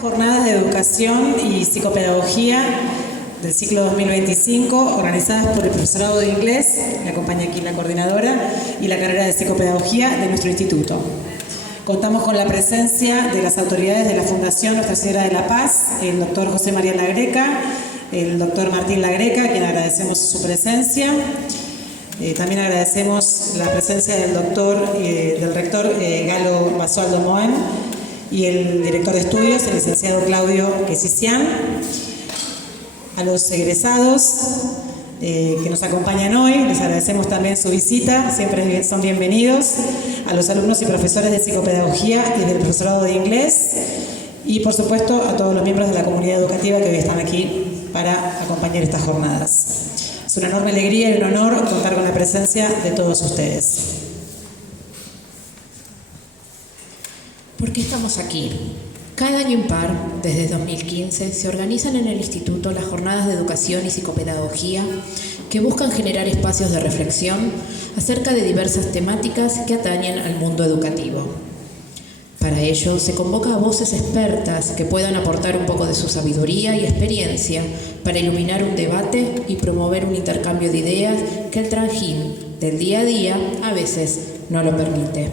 Jornadas de educación y psicopedagogía del ciclo 2025, organizadas por el profesorado de inglés, me acompaña aquí la coordinadora, y la carrera de psicopedagogía de nuestro instituto. Contamos con la presencia de las autoridades de la Fundación Nuestra Señora de la Paz, el doctor José María Lagreca, el doctor Martín Lagreca, a quien agradecemos su presencia. También agradecemos la presencia del rector Galo Basualdo Moen, y el director de estudios, el licenciado Claudio Quesicián. A los egresados que nos acompañan hoy, les agradecemos también su visita, siempre son bienvenidos. A los alumnos y profesores de psicopedagogía y del profesorado de inglés, y por supuesto a todos los miembros de la comunidad educativa que hoy están aquí para acompañar estas jornadas. Es una enorme alegría y un honor contar con la presencia de todos ustedes. ¿Por qué estamos aquí? Cada año impar, desde 2015, se organizan en el Instituto las jornadas de educación y psicopedagogía que buscan generar espacios de reflexión acerca de diversas temáticas que atañen al mundo educativo. Para ello, se convoca a voces expertas que puedan aportar un poco de su sabiduría y experiencia para iluminar un debate y promover un intercambio de ideas que el trajín del día a día a veces no lo permite.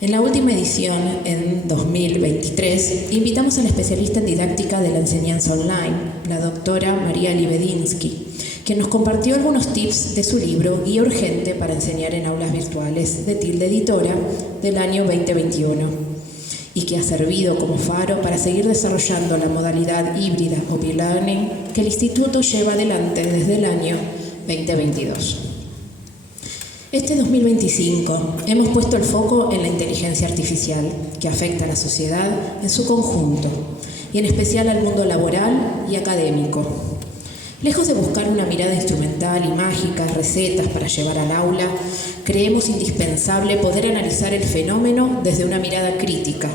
En la última edición, en 2023, invitamos a la especialista en didáctica de la enseñanza online, la doctora María Libedinsky, quien nos compartió algunos tips de su libro Guía Urgente para enseñar en aulas virtuales, de Tilde Editora, del año 2021, y que ha servido como faro para seguir desarrollando la modalidad híbrida o e-learning que el Instituto lleva adelante desde el año 2022. Este 2025 hemos puesto el foco en la inteligencia artificial que afecta a la sociedad en su conjunto y en especial al mundo laboral y académico. Lejos de buscar una mirada instrumental y mágica, recetas para llevar al aula, creemos indispensable poder analizar el fenómeno desde una mirada crítica,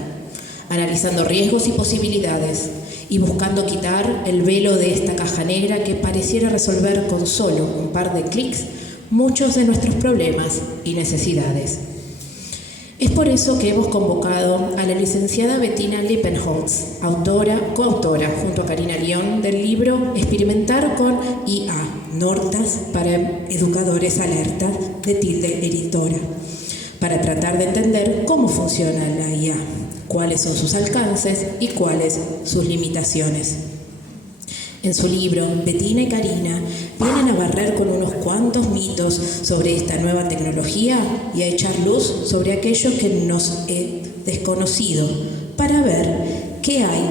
analizando riesgos y posibilidades y buscando quitar el velo de esta caja negra que pareciera resolver con solo un par de clics muchos de nuestros problemas y necesidades. Es por eso que hemos convocado a la licenciada Bettina Lippenholz, coautora junto a Karina León del libro Experimentar con IA, Nortas para Educadores Alertas, de Tilde Editora, para tratar de entender cómo funciona la IA, cuáles son sus alcances y cuáles sus limitaciones. En su libro, Bettina y Karina vienen a barrer con unos cuantos mitos sobre esta nueva tecnología y a echar luz sobre aquello que nos he desconocido para ver qué hay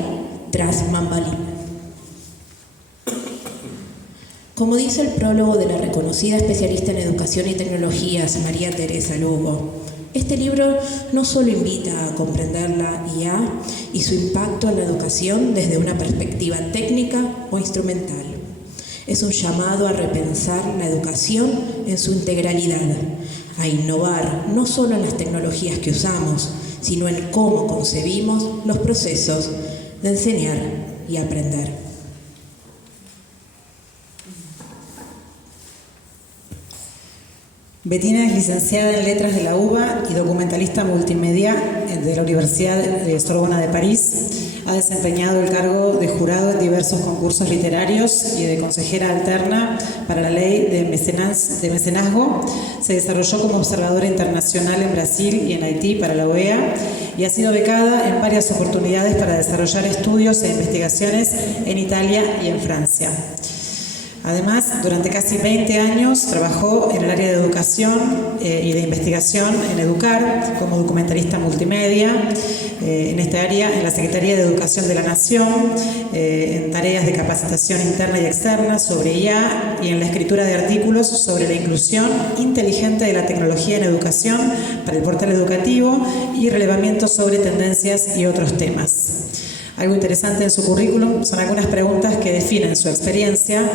tras bambalinas. Como dice el prólogo de la reconocida especialista en educación y tecnologías, María Teresa Lugo, este libro no solo invita a comprender la IA y su impacto en la educación desde una perspectiva técnica o instrumental. Es un llamado a repensar la educación en su integralidad, a innovar no solo en las tecnologías que usamos, sino en cómo concebimos los procesos de enseñar y aprender. Bettina es licenciada en Letras de la UBA y documentalista multimedia de la Universidad de Sorbona de París. Ha desempeñado el cargo de jurado en diversos concursos literarios y de consejera alterna para la ley de mecenazgo. Se desarrolló como observadora internacional en Brasil y en Haití para la OEA y ha sido becada en varias oportunidades para desarrollar estudios e investigaciones en Italia y en Francia. Además, durante casi 20 años trabajó en el área de educación y de investigación en Educar, como documentalista multimedia, en esta área en la Secretaría de Educación de la Nación, en tareas de capacitación interna y externa sobre IA y en la escritura de artículos sobre la inclusión inteligente de la tecnología en educación para el portal educativo y relevamiento sobre tendencias y otros temas. Algo interesante en su currículum son algunas preguntas que definen su experiencia,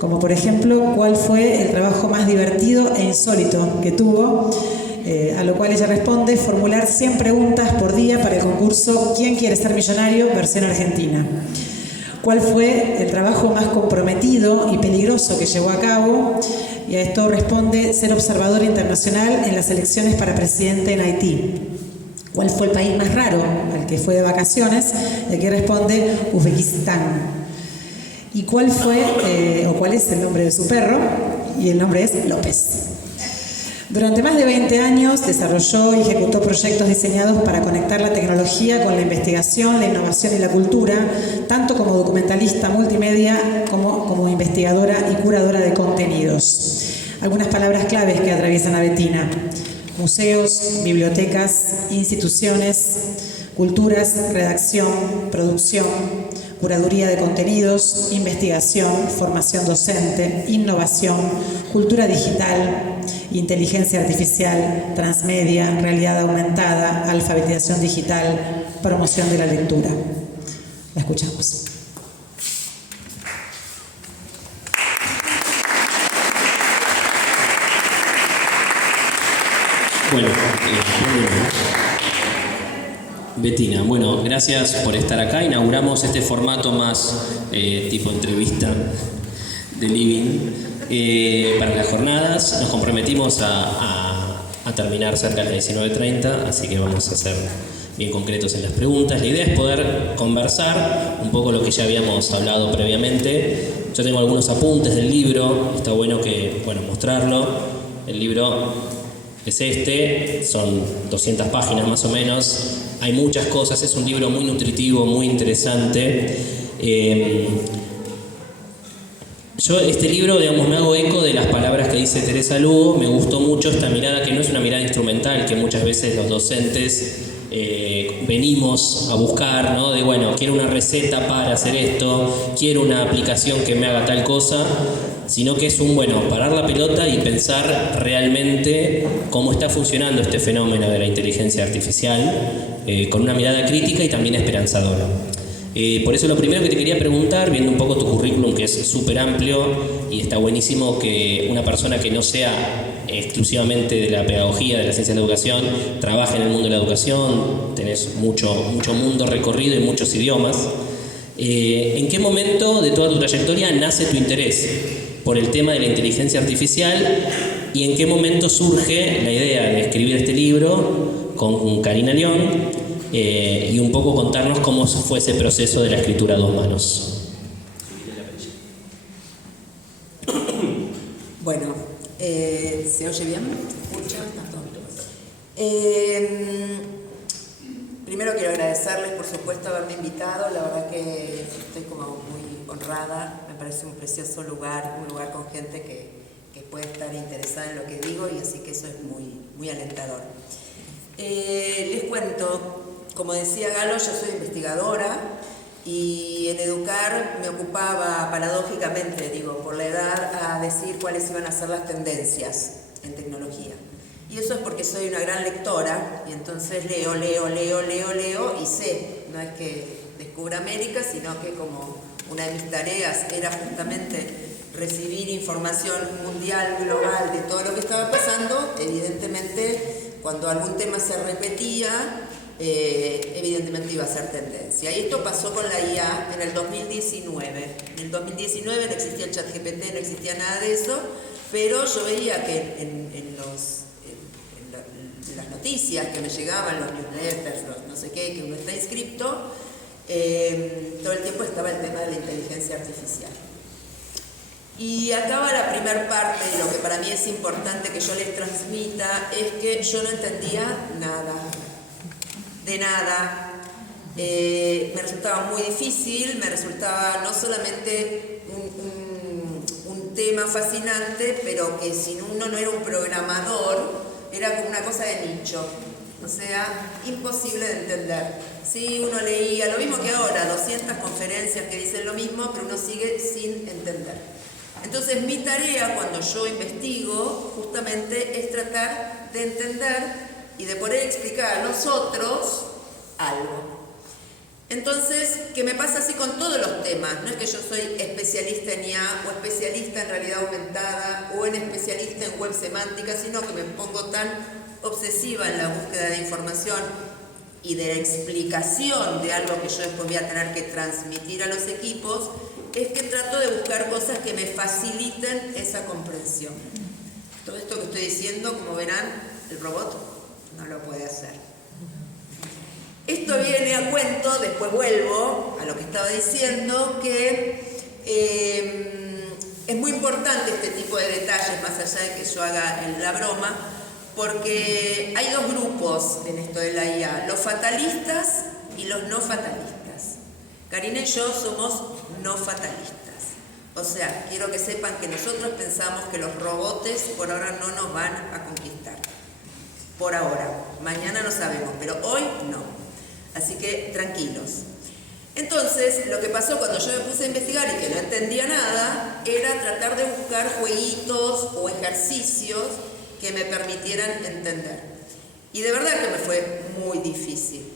como por ejemplo, ¿cuál fue el trabajo más divertido e insólito que tuvo? A lo cual ella responde, formular 100 preguntas por día para el concurso ¿Quién quiere ser millonario? Versión argentina. ¿Cuál fue el trabajo más comprometido y peligroso que llevó a cabo? Y a esto responde ser observador internacional en las elecciones para presidente en Haití. ¿Cuál fue el país más raro al que fue de vacaciones? Y aquí responde Uzbekistán. ¿Y cuál es el nombre de su perro? Y el nombre es López. Durante más de 20 años desarrolló y ejecutó proyectos diseñados para conectar la tecnología con la investigación, la innovación y la cultura, tanto como documentalista multimedia como investigadora y curadora de contenidos. Algunas palabras claves que atraviesan a Bettina: museos, bibliotecas, instituciones, culturas, redacción, producción, curaduría de contenidos, investigación, formación docente, innovación, cultura digital, inteligencia artificial, transmedia, realidad aumentada, alfabetización digital, promoción de la lectura. La escuchamos. Bueno, Bettina, bueno, gracias por estar acá. Inauguramos este formato más tipo entrevista de living para las jornadas. Nos comprometimos a terminar cerca de las 19:30, así que vamos a ser bien concretos en las preguntas. La idea es poder conversar un poco lo que ya habíamos hablado previamente. Yo tengo algunos apuntes del libro, está bueno mostrarlo. El libro es son 200 páginas más o menos, hay muchas cosas, es un libro muy nutritivo, muy interesante. Yo este libro, me hago eco de las palabras que dice Teresa Lugo. Me gustó mucho esta mirada, que no es una mirada instrumental, que muchas veces los docentes venimos a buscar, ¿no? Quiero una receta para hacer esto, quiero una aplicación que me haga tal cosa, sino que es parar la pelota y pensar realmente cómo está funcionando este fenómeno de la inteligencia artificial, con una mirada crítica y también esperanzadora. Por eso lo primero que te quería preguntar, viendo un poco tu currículum, que es súper amplio y está buenísimo que una persona que no sea exclusivamente de la pedagogía, de la ciencia de la educación, trabaje en el mundo de la educación, tenés mucho mundo recorrido y muchos idiomas. ¿En qué momento de toda tu trayectoria nace tu interés por el tema de la inteligencia artificial y en qué momento surge la idea de escribir este libro con Karina León, y un poco contarnos cómo fue ese proceso de la escritura a dos manos? Bueno, ¿se oye bien? ¿Escucha? Primero quiero agradecerles, por supuesto, haberme invitado. La verdad que estoy como muy honrada. Me parece un precioso lugar, un lugar con gente que puede estar interesada en lo que digo, y así que eso es muy alentador. Les cuento, como decía Galo, yo soy investigadora y en Educar me ocupaba, paradójicamente, por la edad, a decir cuáles iban a ser las tendencias en tecnología. Y eso es porque soy una gran lectora y entonces leo y sé. No es que descubra América, sino que como una de mis tareas era justamente recibir información mundial, global, de todo lo que estaba pasando, evidentemente cuando algún tema se repetía, evidentemente iba a ser tendencia. Y esto pasó con la IA en el 2019. En el 2019 no existía el ChatGPT, no existía nada de eso, pero yo veía que en las noticias que me llegaban, los newsletters, los no sé qué, que uno está inscrito, todo el tiempo estaba el tema de la inteligencia artificial. Y acá va la primera parte, y lo que para mí es importante que yo les transmita es que yo no entendía nada, de nada. Me resultaba muy difícil, me resultaba no solamente un tema fascinante, pero que si uno no era un programador, era como una cosa de nicho, o sea, imposible de entender. Sí, uno leía lo mismo que ahora, 200 conferencias que dicen lo mismo, pero uno sigue sin entender. Entonces mi tarea cuando yo investigo justamente es tratar de entender y de poder explicar a los otros algo. Entonces, ¿qué me pasa así con todos los temas? No es que yo soy especialista en IA o especialista en realidad aumentada o en especialista en web semántica, sino que me pongo tan obsesiva en la búsqueda de información y de explicación de algo que yo después voy a tener que transmitir a los equipos, es que trato de buscar cosas que me faciliten esa comprensión. Todo esto que estoy diciendo, como verán, el robot no lo puede hacer. Esto viene a cuento, después vuelvo a lo que estaba diciendo, que es muy importante este tipo de detalles, más allá de que yo haga la broma, porque hay dos grupos en esto de la IA, los fatalistas y los no fatalistas. Karina y yo somos no fatalistas. O sea, quiero que sepan que nosotros pensamos que los robots por ahora no nos van a conquistar. Por ahora. Mañana no sabemos, pero hoy no. Así que tranquilos. Entonces, lo que pasó cuando yo me puse a investigar y que no entendía nada, era tratar de buscar jueguitos o ejercicios que me permitieran entender. Y de verdad que me fue muy difícil.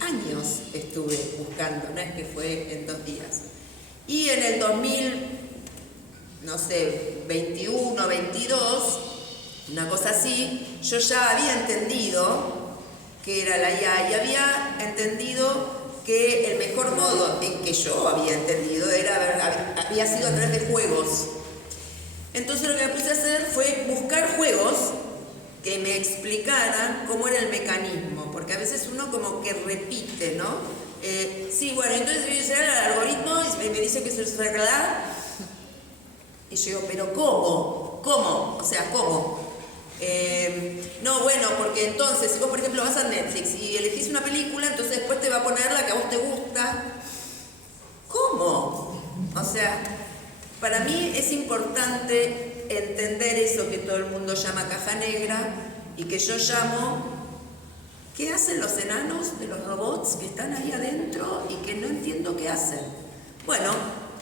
Años estuve buscando, no es que fue en 2 días. Y en el 2021, 22, una cosa así, yo ya había entendido que era la IA y había entendido que el mejor modo en que yo había entendido había sido a través de juegos. Entonces lo que me puse a hacer fue buscar juegos que me explicaran cómo era el mecanismo, porque a veces uno como que repite, ¿no? Sí, bueno, entonces yo hice el algoritmo y me dice que eso es verdad. Y yo digo, ¿pero cómo? ¿Cómo? O sea, ¿cómo? No, bueno, porque entonces, si vos por ejemplo vas a Netflix y elegís una película, entonces después te va a poner la que a vos te gusta. ¿Cómo? O sea, para mí es importante entender eso que todo el mundo llama caja negra y que yo llamo ¿qué hacen los enanos de los robots que están ahí adentro y que no entiendo qué hacen? Bueno,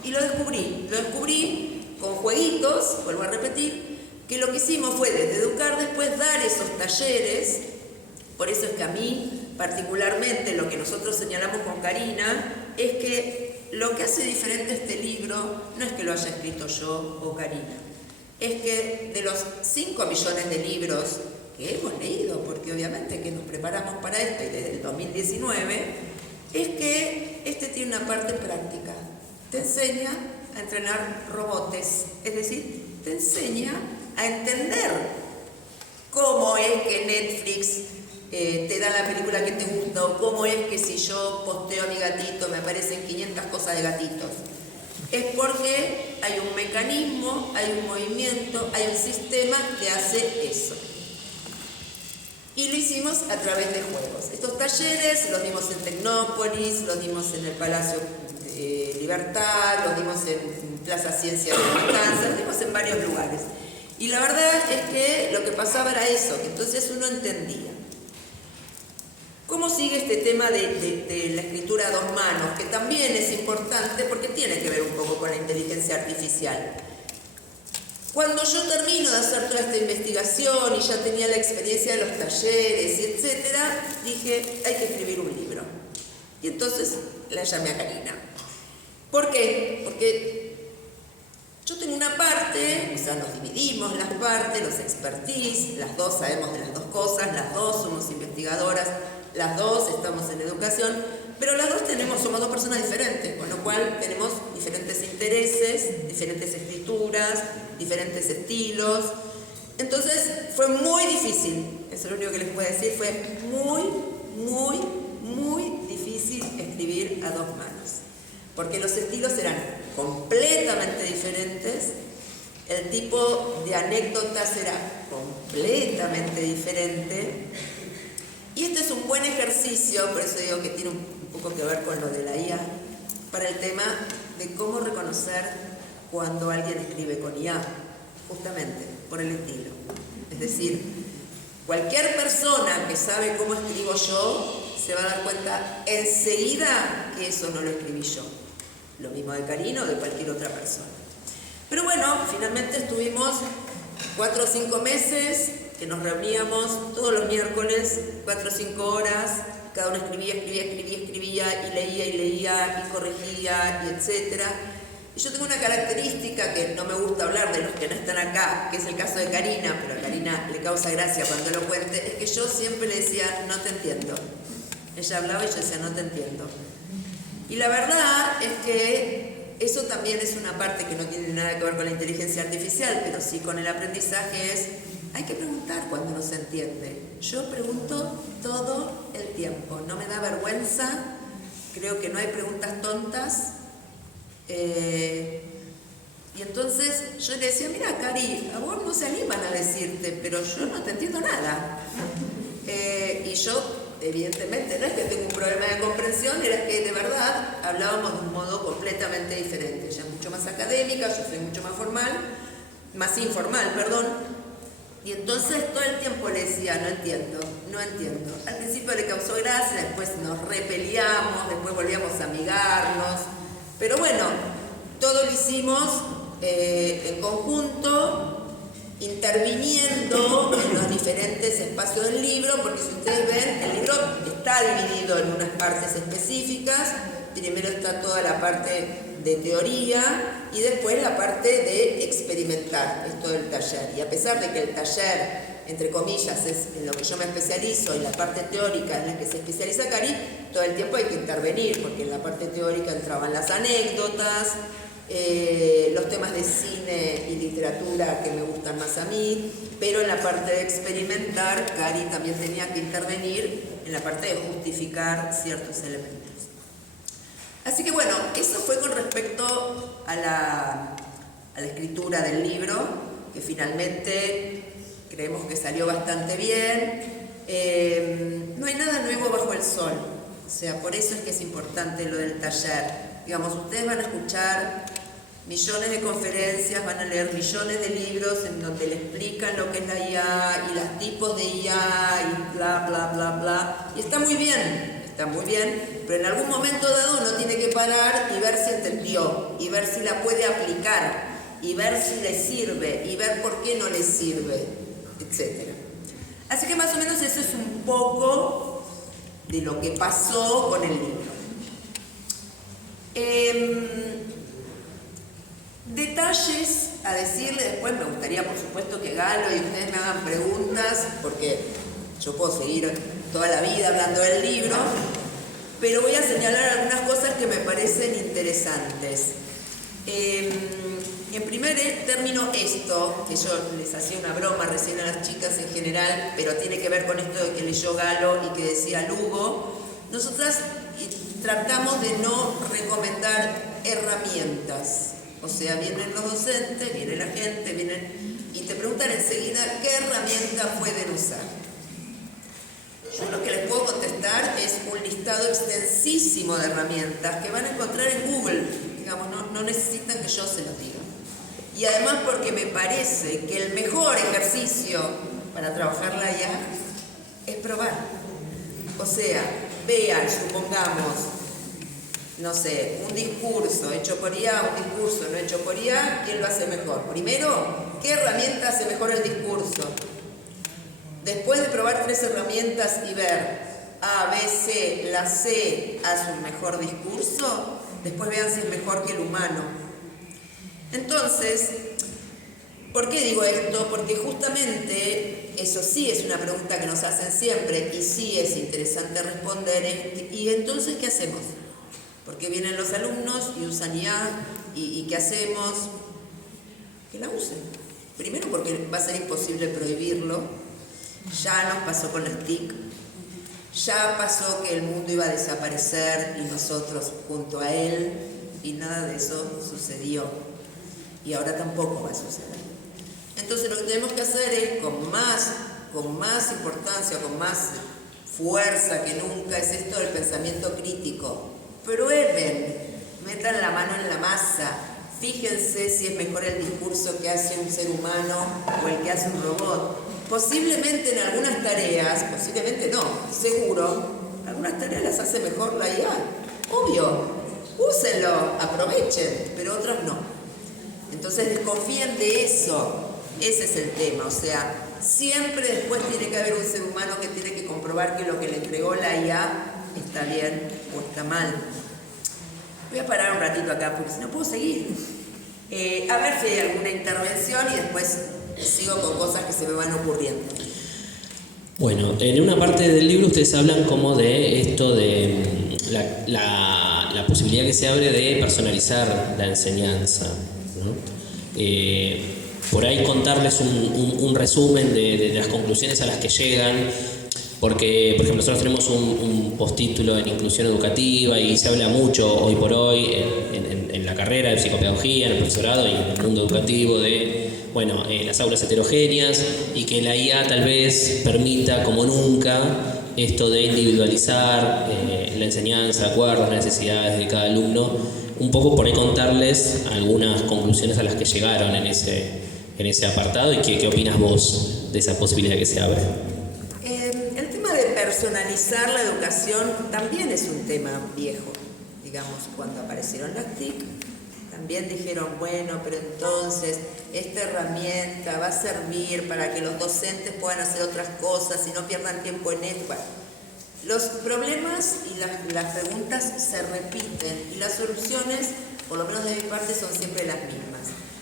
y lo descubrí con jueguitos, vuelvo a repetir, que lo que hicimos fue desde educar, después dar esos talleres. Por eso es que a mí, particularmente, lo que nosotros señalamos con Karina, es que lo que hace diferente este libro no es que lo haya escrito yo o Karina, es que de los 5 millones de libros que hemos leído, porque obviamente que nos preparamos para esto y desde el 2019, es que este tiene una parte práctica. Te enseña a entrenar robots, es decir, te enseña a entender cómo es que Netflix te da la película que te gusta, o cómo es que si yo posteo a mi gatito me aparecen 500 cosas de gatitos. Es porque hay un mecanismo, hay un movimiento, hay un sistema que hace eso. Y lo hicimos a través de juegos. Estos talleres los dimos en Tecnópolis, los dimos en el Palacio Libertad, los dimos en Plaza Ciencia de Matanzas, los dimos en varios lugares. Y la verdad es que lo que pasaba era eso, que entonces uno entendía. ¿Cómo sigue este tema de la escritura a 2 manos? Que también es importante porque tiene que ver un poco con la inteligencia artificial. Cuando yo termino de hacer toda esta investigación y ya tenía la experiencia de los talleres y etcétera, dije, hay que escribir un libro. Y entonces la llamé a Karina. ¿Por qué? Porque yo tengo una parte, o sea, nos dividimos las partes, los expertise, las dos sabemos de las dos cosas, las dos somos investigadoras, las dos estamos en educación, pero las dos somos 2 personas diferentes, con lo cual tenemos diferentes intereses, diferentes escrituras, diferentes estilos. Entonces fue muy difícil, eso es lo único que les puedo decir, fue muy difícil escribir a 2 manos, porque los estilos eran completamente diferentes, el tipo de anécdotas era completamente diferente, y este es un buen ejercicio, por eso digo que tiene un poco que ver con lo de la IA, para el tema de cómo reconocer cuando alguien escribe con IA, justamente por el estilo. Es decir, cualquier persona que sabe cómo escribo yo se va a dar cuenta enseguida que eso no lo escribí yo. Lo mismo de Karina o de cualquier otra persona. Pero bueno, finalmente estuvimos 4 o 5 meses que nos reuníamos todos los miércoles, 4 o 5 horas, cada uno escribía, y leía, y corregía, y etcétera. Y yo tengo una característica que no me gusta hablar de los que no están acá, que es el caso de Karina, pero a Karina le causa gracia cuando lo cuente, es que yo siempre le decía, no te entiendo. Ella hablaba y yo decía, no te entiendo. Y la verdad es que eso también es una parte que no tiene nada que ver con la inteligencia artificial, pero sí con el aprendizaje, es hay que preguntar cuando no se entiende. Yo pregunto todo el tiempo, no me da vergüenza, creo que no hay preguntas tontas. Y entonces yo le decía, mira, Cari, a vos no se animan a decirte, pero yo no te entiendo nada. Y yo, evidentemente, no es que tengo un problema de comprensión, era que de verdad hablábamos de un modo completamente diferente. Ella es mucho más académica, yo soy mucho más informal, perdón. Y entonces todo el tiempo le decía, no entiendo. Al principio le causó gracia, después nos repeleamos, después volvíamos a amigarnos. Pero bueno, todo lo hicimos en conjunto, interviniendo en los diferentes espacios del libro, porque si ustedes ven, el libro está dividido en unas partes específicas. Primero está toda la parte de teoría y después la parte de experimentar, esto del taller. Y a pesar de que el taller, entre comillas, es en lo que yo me especializo y la parte teórica en la que se especializa Cari, todo el tiempo hay que intervenir, porque en la parte teórica entraban las anécdotas, los temas de cine y literatura que me gustan más a mí, pero en la parte de experimentar, Cari también tenía que intervenir en la parte de justificar ciertos elementos. Así que bueno, eso fue con respecto a la escritura del libro, que finalmente creemos que salió bastante bien. No hay nada nuevo bajo el sol, o sea, por eso es que es importante lo del taller. Digamos, ustedes van a escuchar millones de conferencias, van a leer millones de libros en donde le explican lo que es la IA y los tipos de IA y bla, bla, bla, bla. Y está muy bien, pero en algún momento dado uno tiene que parar y ver si entendió, y ver si la puede aplicar, y ver si le sirve, y ver por qué no le sirve, etc. Así que más o menos eso es un poco de lo que pasó con el libro. Detalles a decirle después, me gustaría por supuesto que Galo y ustedes me hagan preguntas, porque yo puedo seguir toda la vida hablando del libro, pero voy a señalar algunas cosas que me parecen interesantes. En primer término, esto, que yo les hacía una broma recién a las chicas en general, pero tiene que ver con esto de que leyó Galo y que decía Lugo, nosotras tratamos de no recomendar herramientas. O sea, vienen los docentes, viene la gente, y te preguntan enseguida qué herramienta pueden usar. Yo lo que les puedo contestar es un listado extensísimo de herramientas que van a encontrar en Google. Digamos, no necesitan que yo se los diga. Y además porque me parece que el mejor ejercicio para trabajar la IA es probar. O sea, vean, supongamos, no sé, un discurso hecho por IA, un discurso no hecho por IA, ¿quién lo hace mejor? Primero, ¿qué herramienta hace mejor el discurso? Después de probar 3 herramientas y ver A, B, C, la C hace un mejor discurso, después vean si es mejor que el humano. Entonces, ¿por qué digo esto? Porque justamente eso sí es una pregunta que nos hacen siempre y sí es interesante responder. ¿Y entonces qué hacemos? Porque vienen los alumnos y usan IA, ¿y qué hacemos? Que la usen. Primero porque va a ser imposible prohibirlo. Ya nos pasó con las TIC. Ya pasó que el mundo iba a desaparecer y nosotros junto a él, y nada de eso sucedió. Y ahora tampoco va a suceder. Entonces lo que tenemos que hacer es, con más importancia, con más fuerza que nunca, es esto del pensamiento crítico. Prueben, metan la mano en la masa, fíjense si es mejor el discurso que hace un ser humano o el que hace un robot. Posiblemente en algunas tareas, posiblemente no, seguro, algunas tareas las hace mejor la IA. Obvio, úsenlo, aprovechen, pero otras no. Entonces desconfíen de eso, ese es el tema. O sea, siempre después tiene que haber un ser humano que tiene que comprobar que lo que le entregó la IA está bien o está mal. Voy a parar un ratito acá porque si no puedo seguir. A ver si hay alguna intervención y después sigo con cosas que se me van ocurriendo. Bueno, en una parte del libro ustedes hablan como de esto de la posibilidad que se abre de personalizar la enseñanza, ¿no? por ahí contarles un resumen de las conclusiones a las que llegan, porque, por ejemplo, nosotros tenemos un postítulo en inclusión educativa y se habla mucho hoy por hoy en la carrera de psicopedagogía, en el profesorado y en el mundo educativo de, bueno, las aulas heterogéneas, y que la IA tal vez permita como nunca esto de individualizar la enseñanza de acuerdo a las necesidades de cada alumno. Un poco por ahí contarles algunas conclusiones a las que llegaron en ese apartado, y qué opinas vos de esa posibilidad que se abre. El tema de personalizar la educación también es un tema viejo. Digamos, cuando aparecieron las TIC, también dijeron, bueno, pero entonces esta herramienta va a servir para que los docentes puedan hacer otras cosas y no pierdan tiempo en esto. Bueno, los problemas y las preguntas se repiten y las soluciones, por lo menos de mi parte, son siempre las mismas.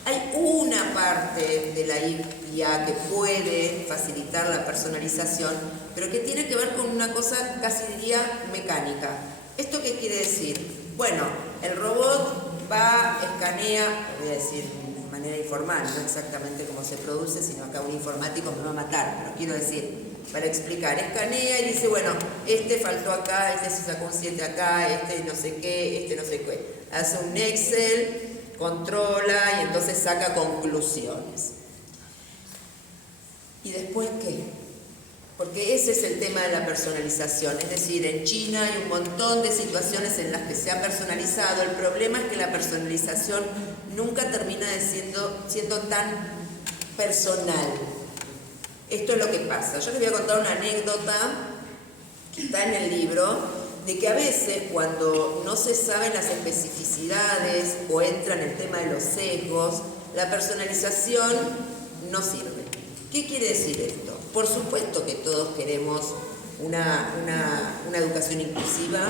Hay una parte de la IA que puede facilitar la personalización, pero que tiene que ver con una cosa casi diría mecánica. ¿Esto qué quiere decir? Bueno, el robot va, escanea, lo voy a decir de manera informal, no exactamente cómo se produce, sino acá un informático me va a matar, pero quiero decir, para explicar, escanea y dice, bueno, este faltó acá, este se sacó un 7 acá, este no sé qué, este no sé qué. Hace un Excel, controla y entonces saca conclusiones. ¿Y después qué? Porque ese es el tema de la personalización, es decir, en China hay un montón de situaciones en las que se ha personalizado. El problema es que la personalización nunca termina siendo tan personal. Esto es lo que pasa. Yo les voy a contar una anécdota que está en el libro, de que a veces cuando no se saben las especificidades o entra en el tema de los sesgos, la personalización no sirve. ¿Qué quiere decir esto? Por supuesto que todos queremos una educación inclusiva,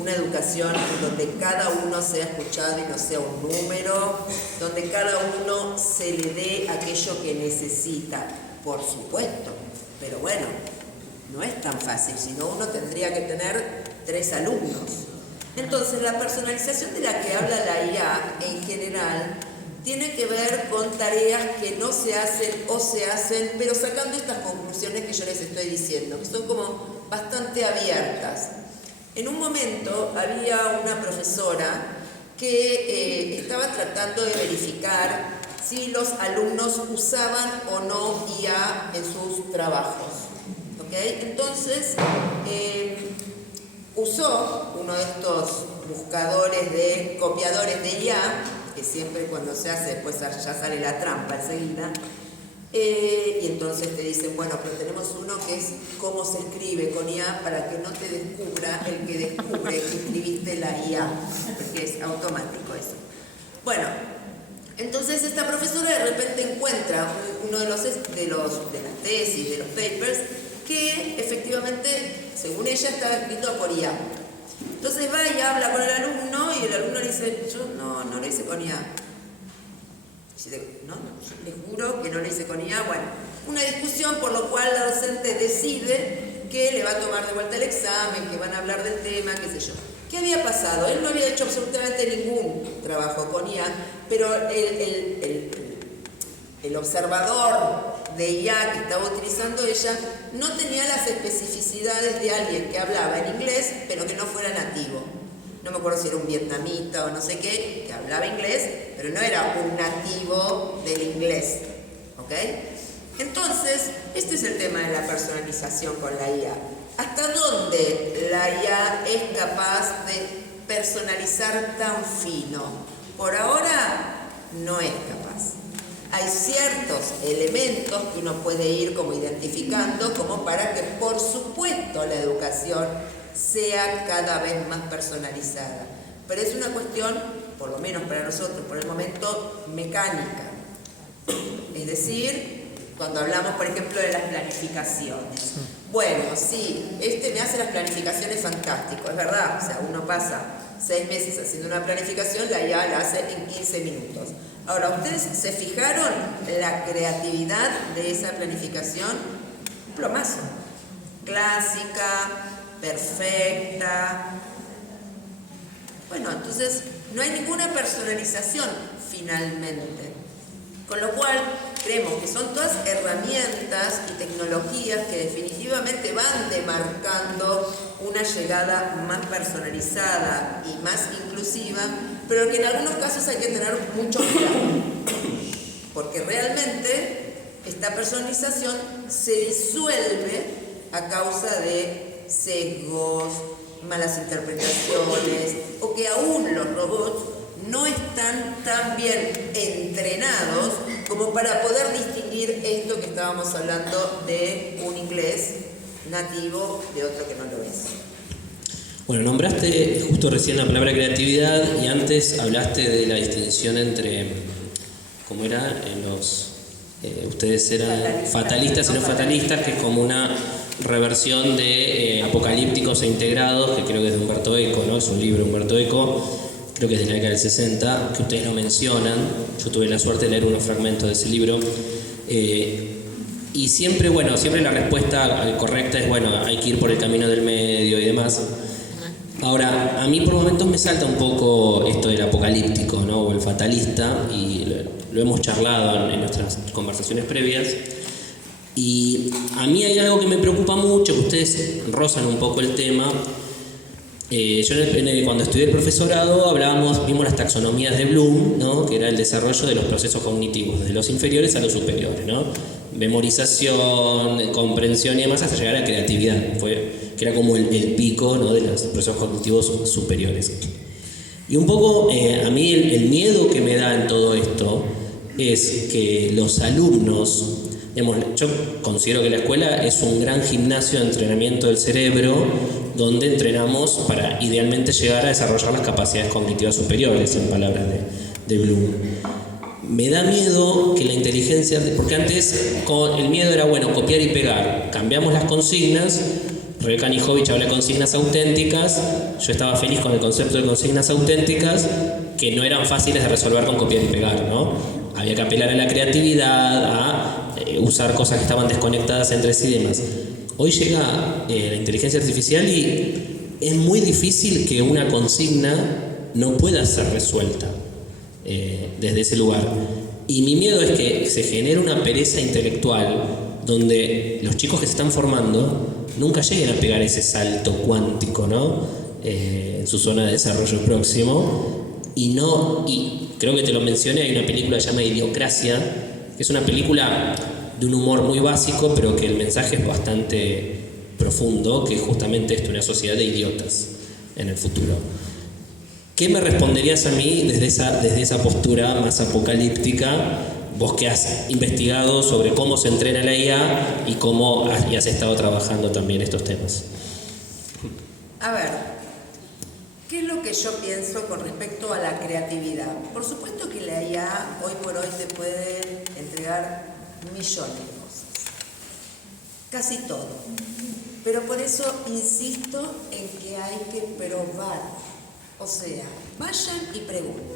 una educación donde cada uno sea escuchado y no sea un número, donde cada uno se le dé aquello que necesita, por supuesto. Pero bueno, no es tan fácil, sino uno tendría que tener 3 alumnos. Entonces, la personalización de la que habla la IA en general tiene que ver con tareas que no se hacen o se hacen, pero sacando estas conclusiones que yo les estoy diciendo, que son como bastante abiertas. En un momento había una profesora que estaba tratando de verificar si los alumnos usaban o no IA en sus trabajos. ¿Okay? Entonces, usó uno de estos buscadores de copiadores de IA, que siempre cuando se hace, después ya sale la trampa enseguida, y entonces te dicen, bueno, pero tenemos uno que es cómo se escribe con IA para que no te descubra el que descubre que escribiste la IA, porque es automático eso. Bueno, entonces esta profesora de repente encuentra uno de las tesis, de los papers, que efectivamente, según ella, estaba escrito por IA. Entonces va y habla con el alumno y el alumno le dice, yo no lo hice con IA. Dice, no, le juro que no lo hice con IA. Bueno, una discusión por lo cual la docente decide que le va a tomar de vuelta el examen, que van a hablar del tema, qué sé yo. ¿Qué había pasado? Él no había hecho absolutamente ningún trabajo con IA, pero el observador de IA que estaba utilizando ella no tenía las especificidades de alguien que hablaba en inglés, pero que no fuera nativo. No me acuerdo si era un vietnamita o no sé qué, que hablaba inglés, pero no era un nativo del inglés. ¿Ok? Entonces, este es el tema de la personalización con la IA. ¿Hasta dónde la IA es capaz de personalizar tan fino? Por ahora, no es capaz. Hay ciertos elementos que uno puede ir como identificando como para que, por supuesto, la educación sea cada vez más personalizada. Pero es una cuestión, por lo menos para nosotros, por el momento, mecánica. Es decir, cuando hablamos, por ejemplo, de las planificaciones. Bueno, sí, me hace las planificaciones fantástico, es verdad. O sea, uno pasa 6 meses haciendo una planificación, la IA la hace en 15 minutos. Ahora, ¿ustedes se fijaron la creatividad de esa planificación? Un plomazo. Clásica, perfecta. Bueno, entonces no hay ninguna personalización finalmente. Con lo cual, creemos que son todas herramientas y tecnologías que definitivamente van demarcando una llegada más personalizada y más inclusiva, pero que en algunos casos hay que tener mucho cuidado, porque realmente esta personalización se disuelve a causa de sesgos, malas interpretaciones, o que aún los robots no están tan bien entrenados como para poder distinguir esto que estábamos hablando de un inglés nativo de otro que no lo es. Bueno, nombraste justo recién la palabra creatividad y antes hablaste de la distinción entre, ¿cómo era? Ustedes eran fatalistas y no fatalistas, que es como una reversión de Apocalípticos e Integrados, que creo que es de Humberto Eco, ¿no? Es un libro de Humberto Eco, creo que es de la década del 60, que ustedes lo mencionan. Yo tuve la suerte de leer unos fragmentos de ese libro. Y siempre la respuesta correcta es, hay que ir por el camino del medio y demás. Ahora, a mí por momentos me salta un poco esto del apocalíptico, ¿no? O el fatalista, y lo hemos charlado en nuestras conversaciones previas. Y a mí hay algo que me preocupa mucho, que ustedes rozan un poco el tema. Yo cuando estudié el profesorado vimos las taxonomías de Bloom, ¿no? Que era el desarrollo de los procesos cognitivos, desde los inferiores a los superiores, ¿no? Memorización, comprensión y demás, hasta llegar a la creatividad, que era como el pico, ¿no? De los procesos cognitivos superiores. Y un poco a mí el miedo que me da en todo esto es que los alumnos, yo considero que la escuela es un gran gimnasio de entrenamiento del cerebro, donde entrenamos para idealmente llegar a desarrollar las capacidades cognitivas superiores, en palabras de Bloom. Me da miedo que la inteligencia, porque antes el miedo era, copiar y pegar. Cambiamos las consignas, Rebeca Nijovic habla de consignas auténticas, yo estaba feliz con el concepto de consignas auténticas, que no eran fáciles de resolver con copiar y pegar, ¿no? Había que apelar a la creatividad, a usar cosas que estaban desconectadas entre sí y demás. Hoy llega la inteligencia artificial y es muy difícil que una consigna no pueda ser resuelta desde ese lugar. Y mi miedo es que se genere una pereza intelectual donde los chicos que se están formando nunca lleguen a pegar ese salto cuántico, ¿no? En su zona de desarrollo próximo. Y creo que te lo mencioné, hay una película que se llama Idiocracia, que es una película de un humor muy básico, pero que el mensaje es bastante profundo, que es justamente esto, una sociedad de idiotas en el futuro. ¿Qué me responderías a mí desde esa postura más apocalíptica, vos que has investigado sobre cómo se entrena la IA y has estado trabajando también estos temas? A ver, ¿qué es lo que yo pienso con respecto a la creatividad? Por supuesto que la IA hoy por hoy te puede entregar millones de cosas, casi todo, pero por eso insisto en que hay que probar, o sea, vayan y pregunten,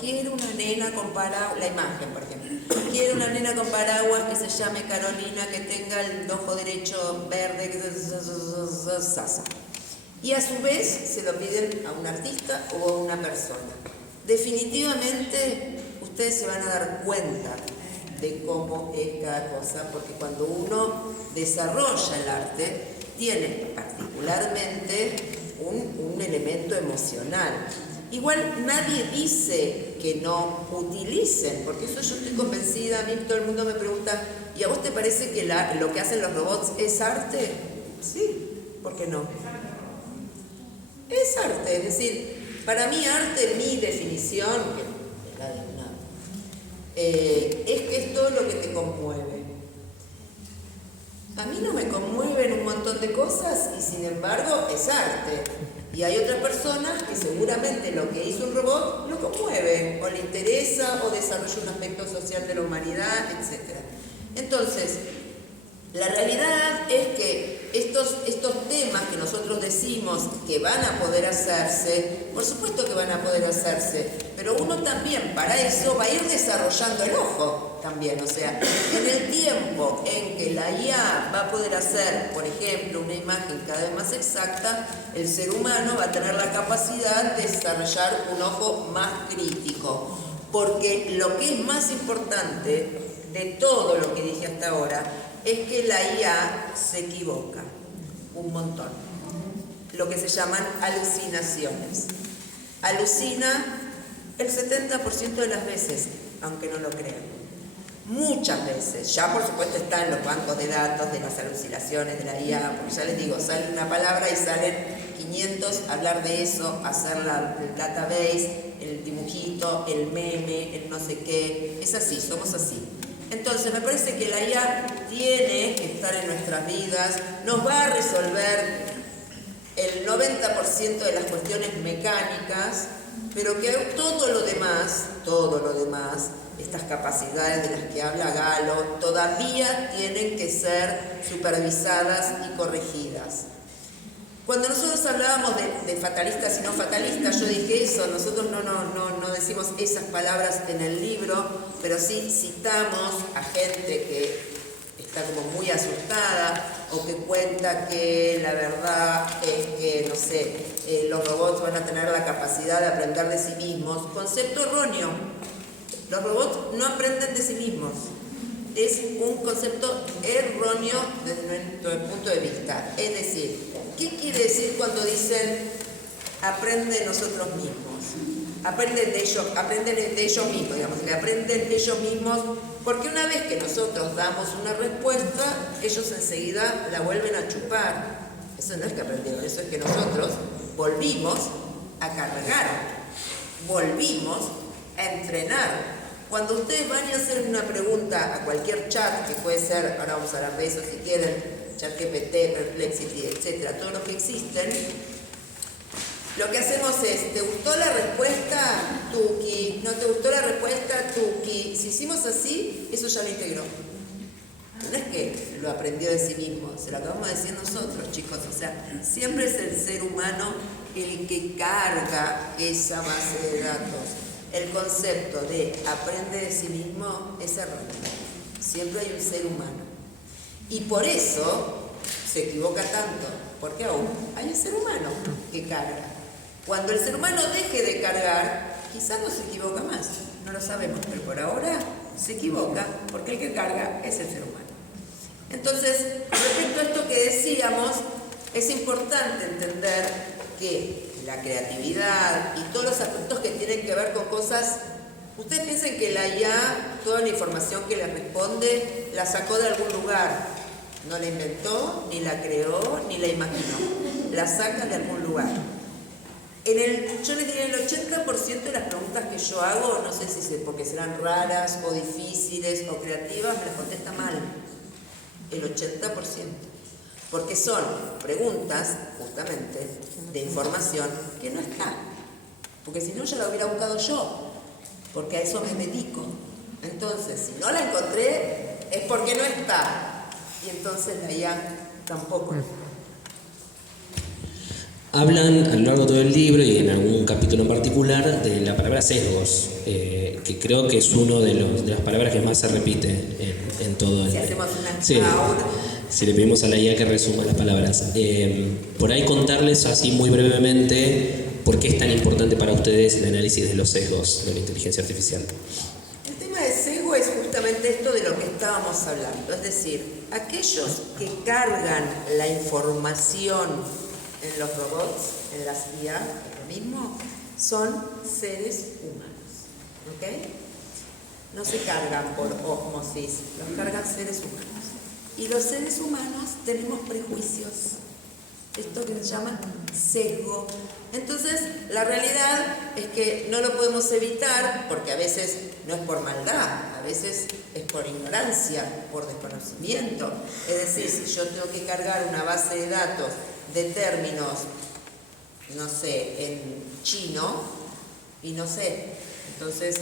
quiero una nena con paraguas, la imagen por ejemplo, quiero una nena con paraguas que se llame Carolina, que tenga el ojo derecho verde, que sasa, y a su vez se lo piden a un artista o a una persona. Definitivamente ustedes se van a dar cuenta de cómo es cada cosa, porque cuando uno desarrolla el arte, tiene particularmente un elemento emocional. Igual nadie dice que no utilicen, porque eso yo estoy convencida, a mí todo el mundo me pregunta, ¿y a vos te parece que lo que hacen los robots es arte? Sí, ¿por qué no? Es arte, es decir, para mí arte, mi definición, que es la de es que es todo lo que te conmueve. A mí no me conmueven un montón de cosas y sin embargo es arte. Y hay otras personas que seguramente lo que hizo un robot lo conmueve, o le interesa, o desarrolla un aspecto social de la humanidad, etc. Entonces, la realidad es que estos temas que nosotros decimos que van a poder hacerse, por supuesto que van a poder hacerse, pero uno también para eso va a ir desarrollando el ojo también. O sea, en el tiempo en que la IA va a poder hacer, por ejemplo, una imagen cada vez más exacta, el ser humano va a tener la capacidad de desarrollar un ojo más crítico. Porque lo que es más importante de todo lo que dije hasta ahora es que la IA se equivoca un montón. Lo que se llaman alucinaciones. Alucina el 70% de las veces, aunque no lo crean. Muchas veces. Ya por supuesto están los bancos de datos de las alucinaciones de la IA, porque ya les digo, sale una palabra y salen 500 a hablar de eso, hacer el database, el dibujito, el meme, el no sé qué. Es así, somos así. Entonces me parece que la IA tiene que estar en nuestras vidas, nos va a resolver el 90% de las cuestiones mecánicas, pero que todo lo demás, estas capacidades de las que habla Galo, todavía tienen que ser supervisadas y corregidas. Cuando nosotros hablábamos de fatalistas y no fatalistas, yo dije eso, nosotros no decimos esas palabras en el libro, pero sí citamos a gente que está como muy asustada o que cuenta que la verdad es que, no sé, los robots van a tener la capacidad de aprender de sí mismos. Concepto erróneo. Los robots no aprenden de sí mismos. Es un concepto erróneo desde nuestro punto de vista. Es decir, ¿qué quiere decir cuando dicen aprende de nosotros mismos? Aprenden de ellos mismos, digamos, que aprenden de ellos mismos, porque una vez que nosotros damos una respuesta, ellos enseguida la vuelven a chupar. Eso no es que aprendieron, eso es que nosotros volvimos a cargar, volvimos a entrenar. Cuando ustedes van a hacer una pregunta a cualquier chat, que puede ser, ahora vamos a hablar de eso si quieren, ChatGPT, Perplexity, etcétera, todos los que existen, lo que hacemos es, ¿te gustó la respuesta? Tuki. ¿No te gustó la respuesta? Tuki. Si hicimos así, eso ya lo integró. No es que lo aprendió de sí mismo, se lo acabamos de decir nosotros, chicos. O sea, siempre es el ser humano el que carga esa base de datos. El concepto de aprende de sí mismo es erróneo. Siempre hay un ser humano. Y por eso se equivoca tanto, porque aún hay un ser humano que carga. Cuando el ser humano deje de cargar, quizás no se equivoca más, no lo sabemos, pero por ahora se equivoca porque el que carga es el ser humano. Entonces, respecto a esto que decíamos, es importante entender que la creatividad y todos los aspectos que tienen que ver con cosas, ustedes piensen que la IA, toda la información que le responde, la sacó de algún lugar, no la inventó, ni la creó, ni la imaginó, la saca de algún lugar. Yo les diría, el 80% de las preguntas que yo hago, no sé si porque serán raras o difíciles o creativas, me las contesta mal. El 80%. Porque son preguntas, justamente, de información que no está. Porque si no, ya la hubiera buscado yo. Porque a eso me dedico. Entonces, si no la encontré, es porque no está. Y entonces la IA tampoco. Hablan a lo largo de todo el libro y en algún capítulo en particular de la palabra sesgos, que creo que es una de las palabras que más se repite en todo el Si hacemos una sí, si le pedimos a la IA que resuma las palabras. Por ahí contarles así muy brevemente por qué es tan importante para ustedes el análisis de los sesgos de la inteligencia artificial. El tema de sesgo es justamente esto de lo que estábamos hablando, es decir, aquellos que cargan la información en los robots, en las IA, lo mismo, son seres humanos, ¿ok? No se cargan por ósmosis, los cargan seres humanos. Y los seres humanos tenemos prejuicios, esto que se llama sesgo. Entonces, la realidad es que no lo podemos evitar, porque a veces no es por maldad, a veces es por ignorancia, por desconocimiento. Es decir, si yo tengo que cargar una base de datos de términos, no sé, en chino, y no sé, entonces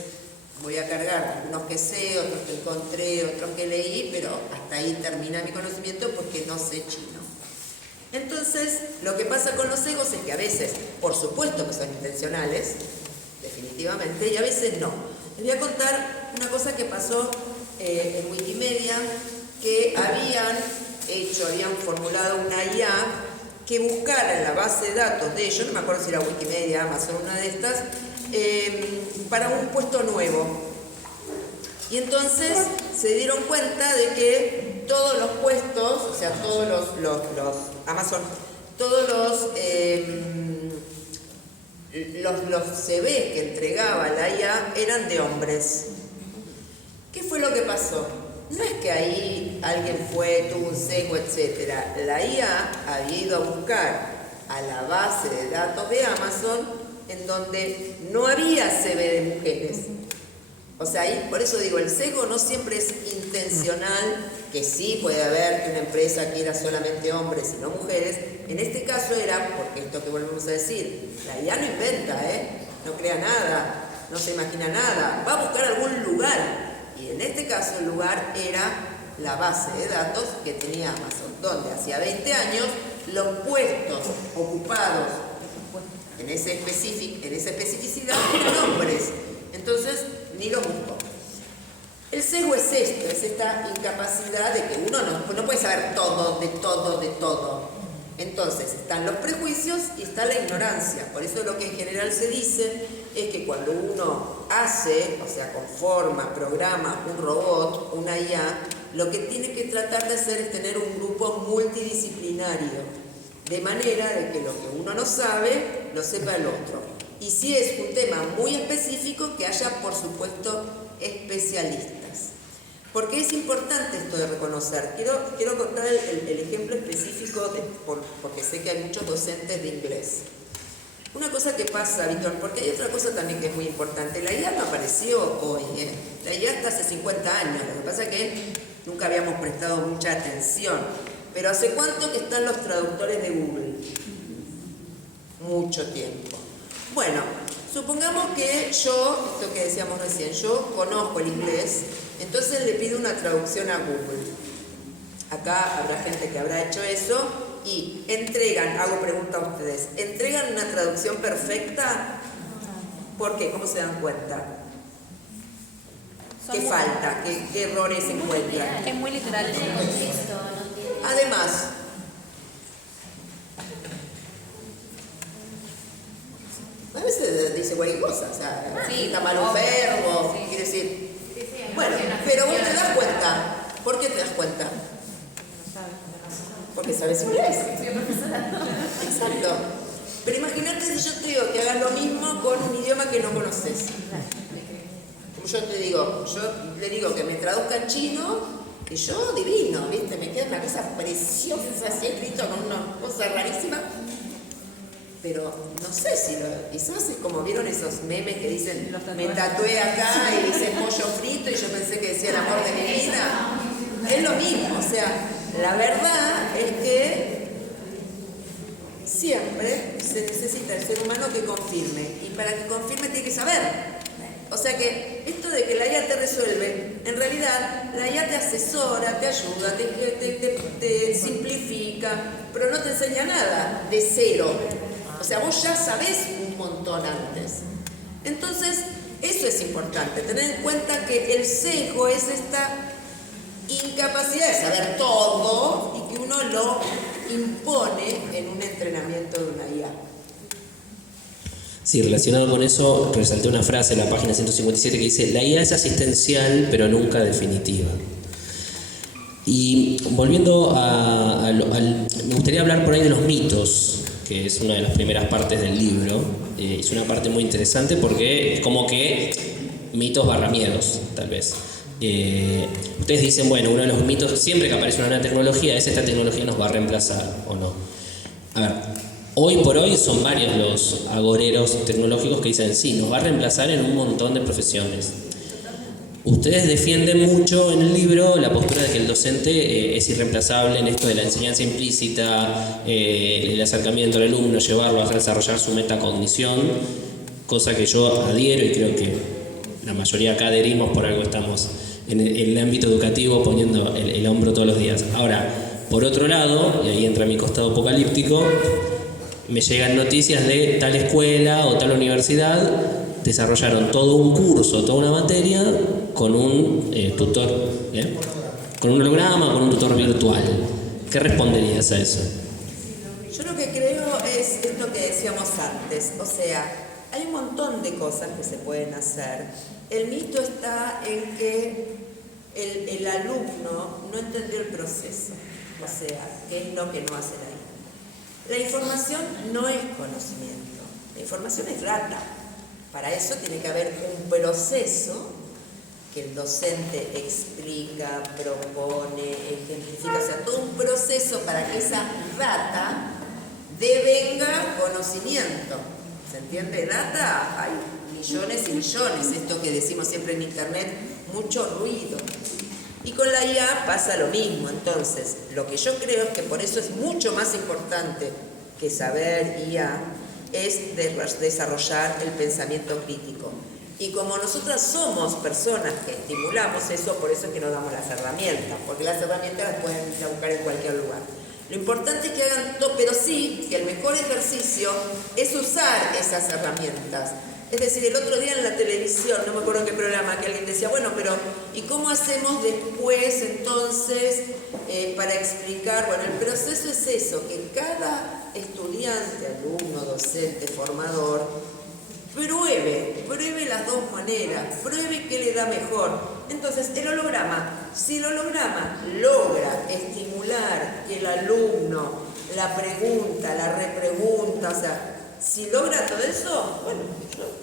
voy a cargar unos que sé, otros que encontré, otros que leí, pero hasta ahí termina mi conocimiento porque no sé chino. Entonces, lo que pasa con los sesgos es que a veces, por supuesto que son intencionales, definitivamente, y a veces no. Les voy a contar una cosa que pasó en Wikimedia, que habían formulado una IA que buscara en la base de datos de ellos, no me acuerdo si era Wikimedia, Amazon, una de estas, para un puesto nuevo. Y entonces se dieron cuenta de que todos los puestos, o sea, todos los Amazon, todos los CV que entregaba la IA eran de hombres. ¿Qué fue lo que pasó? No es que ahí alguien tuvo un sesgo, etc. La IA había ido a buscar a la base de datos de Amazon en donde no había CV de mujeres. O sea, ahí, por eso digo, el sesgo no siempre es intencional, que sí puede haber que una empresa quiera solamente hombres y no mujeres. En este caso era, porque esto que volvemos a decir, la IA no inventa, no crea nada, no se imagina nada, va a buscar algún lugar. Y en este caso el lugar era la base de datos que tenía Amazon, donde hacía 20 años los puestos ocupados en esa especificidad eran hombres. Entonces, ni lo buscó. El sesgo es esto, es esta incapacidad de que uno no puede saber todo, de todo. Entonces, están los prejuicios y está la ignorancia. Por eso lo que en general se dice es que cuando uno hace, o sea, conforma, programa un robot, una IA, lo que tiene que tratar de hacer es tener un grupo multidisciplinario, de manera de que lo que uno no sabe, lo sepa el otro. Y si es un tema muy específico, que haya, por supuesto, especialistas. Porque es importante esto de reconocer. Quiero contar el ejemplo específico, porque sé que hay muchos docentes de inglés. Una cosa que pasa, Víctor, porque hay otra cosa también que es muy importante. La IA no apareció hoy, La IA está hace 50 años. Lo que pasa es que nunca habíamos prestado mucha atención. Pero ¿hace cuánto que están los traductores de Google? Mucho tiempo. Bueno, supongamos que yo, esto que decíamos recién, yo conozco el inglés, entonces le pido una traducción a Google. Acá habrá gente que habrá hecho eso y entregan, hago pregunta a ustedes, ¿entregan una traducción perfecta? ¿Por qué? ¿Cómo se dan cuenta? ¿Qué falta? ¿Qué errores se encuentran? Es muy literal ese contexto. Además, a veces dice cualquier cosa, o sea, está mal un verbo, quiere decir. Bueno, pero vos te das cuenta. ¿Por qué te das cuenta? Porque sabes inglés. Exacto. Pero imagínate si yo te digo que hagas lo mismo con un idioma que no conoces. Como yo te digo, yo le digo que me traduzca en chino, y yo divino, ¿viste? Me queda una cosa preciosa así escrito con una cosa rarísima. Pero no sé si quizás es como vieron esos memes que dicen me tatué acá y dice pollo frito y yo pensé que decía el amor de mi vida. Es lo mismo, o sea, la verdad es que siempre se necesita el ser humano que confirme, y para que confirme tiene que saber. O sea que esto de que la IA te resuelve, en realidad la IA te asesora, te ayuda, te simplifica, pero no te enseña nada de cero. O sea, vos ya sabés un montón antes. Entonces, eso es importante, tener en cuenta que el sesgo es esta incapacidad de saber todo y que uno lo impone en un entrenamiento de una IA. Sí, relacionado con eso, resalté una frase en la página 157 que dice: la IA es asistencial, pero nunca definitiva. Y volviendo me gustaría hablar por ahí de los mitos, que es una de las primeras partes del libro. Es una parte muy interesante porque es como que mitos barra miedos, tal vez. Ustedes dicen, bueno, uno de los mitos, siempre que aparece una nueva tecnología, es esta tecnología nos va a reemplazar o no. A ver, hoy por hoy son varios los agoreros tecnológicos que dicen, sí, nos va a reemplazar en un montón de profesiones. Ustedes defienden mucho en el libro la postura de que el docente es irreemplazable en esto de la enseñanza implícita, el acercamiento al alumno, llevarlo a desarrollar su metacognición, cosa que yo adhiero y creo que la mayoría acá adherimos, por algo estamos en el ámbito educativo poniendo el hombro todos los días. Ahora, por otro lado, y ahí entra mi costado apocalíptico, me llegan noticias de tal escuela o tal universidad desarrollaron todo un curso, toda una materia con un tutor, con un holograma, con un tutor virtual. ¿Qué responderías a eso? Yo lo que creo es lo que decíamos antes, o sea, hay un montón de cosas que se pueden hacer. El mito está en que el alumno no entendió el proceso, o sea, qué es lo que no hacen ahí. La información no es conocimiento, la información es data. Para eso tiene que haber un proceso que el docente explica, propone, ejemplifica, o sea, todo un proceso para que esa data devenga conocimiento. ¿Se entiende? Data, hay millones y millones, esto que decimos siempre en internet, mucho ruido. Y con la IA pasa lo mismo. Entonces, lo que yo creo es que por eso es mucho más importante que saber IA, es desarrollar el pensamiento crítico. Y como nosotras somos personas que estimulamos eso, por eso es que nos damos las herramientas, porque las herramientas las pueden ir a buscar en cualquier lugar. Lo importante es que hagan todo, pero sí que el mejor ejercicio es usar esas herramientas. Es decir, el otro día en la televisión, no me acuerdo en qué programa, que alguien decía, bueno, pero ¿y cómo hacemos después entonces para explicar? Bueno, el proceso es eso, que cada estudiante, alumno, docente, formador, pruebe las dos maneras, pruebe qué le da mejor. Entonces, el holograma, si el holograma logra estimular que el alumno la pregunta, la repregunta, o sea, si logra todo eso, bueno,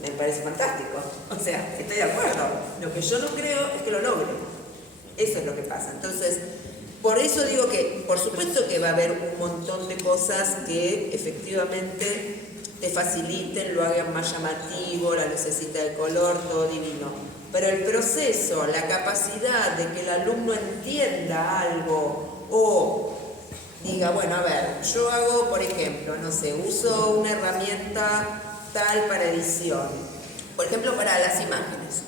me parece fantástico. O sea, estoy de acuerdo. Lo que yo no creo es que lo logre. Eso es lo que pasa. Entonces, por eso digo que, por supuesto que va a haber un montón de cosas que efectivamente te faciliten, lo hagan más llamativo, la lucecita de color, todo divino. Pero el proceso, la capacidad de que el alumno entienda algo o diga, bueno, a ver, yo hago, por ejemplo, no sé, uso una herramienta tal para edición, por ejemplo, para las imágenes.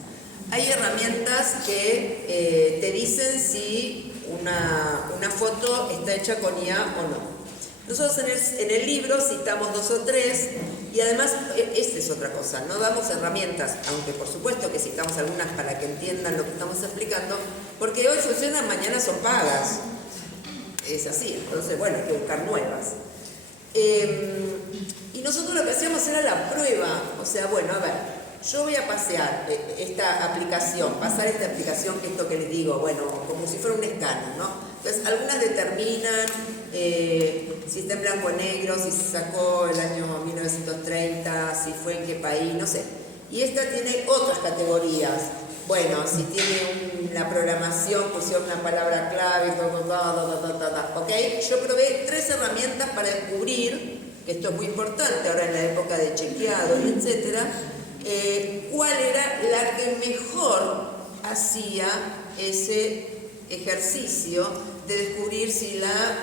Hay herramientas que te dicen si una foto está hecha con IA o no. Nosotros en el libro citamos 2 o 3 y además, esta es otra cosa, no damos herramientas, aunque por supuesto que citamos algunas para que entiendan lo que estamos explicando, porque hoy funcionan, mañana son pagas. Es así, entonces bueno, hay que buscar nuevas. Y nosotros lo que hacíamos era la prueba, o sea, bueno, a ver, yo voy a pasear esta aplicación, pasar esta aplicación, que esto que les digo, bueno, como si fuera un escáner, ¿no? Entonces, algunas determinan si está en blanco o negro, si se sacó el año 1930, si fue en qué país, no sé. Y esta tiene otras categorías. Bueno, si tiene la programación, pusieron una palabra clave, ¿ok? Yo probé 3 herramientas para descubrir, que esto es muy importante ahora en la época de chequeado y etcétera, cuál era la que mejor hacía ese ejercicio de descubrir si la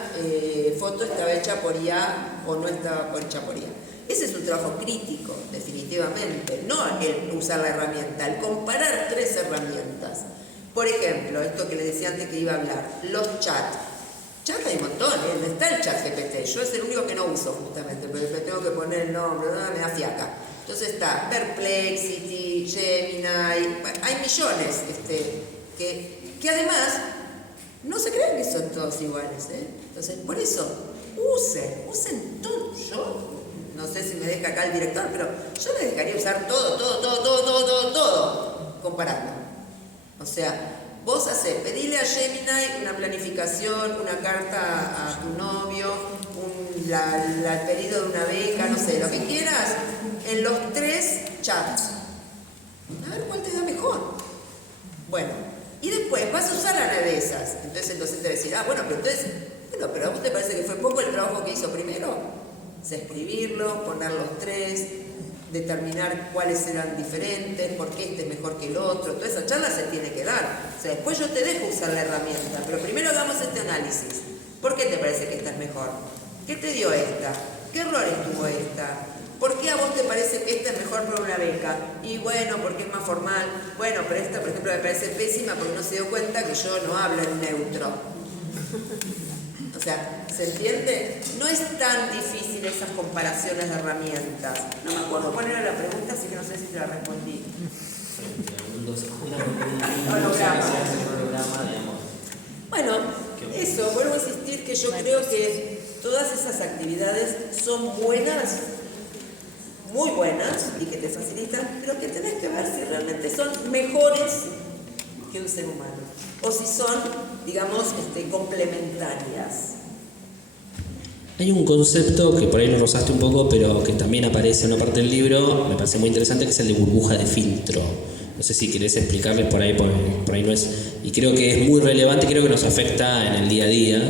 foto estaba hecha por IA o no estaba hecha por IA. Ese es un trabajo crítico, definitivamente, no el usar la herramienta, el comparar 3 herramientas. Por ejemplo, esto que les decía antes que iba a hablar, los chats. Chat hay un montón, ¿eh? Está el chat GPT, yo es el único que no uso justamente, porque me tengo que poner el nombre, me da fiaca. Entonces está Perplexity, Gemini, hay millones que además no se creen que son todos iguales, ¿eh? Entonces, por eso, usen todo. Yo no sé si me deja acá el director, pero yo les dejaría usar todo, comparando. O sea, vos pedile a Gemini una planificación, una carta a tu novio, el pedido de una beca, no sé, lo que quieras, en los 3 chats. A ver cuál te da mejor. Bueno, y después vas a usar una de esas. Entonces el docente va a decir, pero ¿a vos te parece que fue poco el trabajo que hizo primero? O sea, escribirlo, poner los 3, determinar cuáles eran diferentes, por qué este es mejor que el otro. Toda esa charla se tiene que dar. O sea, después yo te dejo usar la herramienta, pero primero hagamos este análisis. ¿Por qué te parece que esta es mejor? ¿Qué te dio esta? ¿Qué errores tuvo esta? ¿Por qué a vos te parece que esta es mejor para una beca? Y bueno, porque es más formal. Bueno, pero esta, por ejemplo, me parece pésima porque no se dio cuenta que yo no hablo en neutro. O sea, ¿se entiende? No es tan difícil esas comparaciones de herramientas. No me acuerdo cuál era la pregunta, así que no sé si te la respondí. Bueno, eso, vuelvo a insistir que yo creo que todas esas actividades son buenas muy buenas y que te facilitan, pero que tenés que ver si realmente son mejores que un ser humano o si son, digamos, complementarias. Hay un concepto que por ahí lo rozaste un poco, pero que también aparece en una parte del libro, me parece muy interesante, que es el de burbuja de filtro. No sé si querés explicarles por ahí no es... Y creo que es muy relevante, creo que nos afecta en el día a día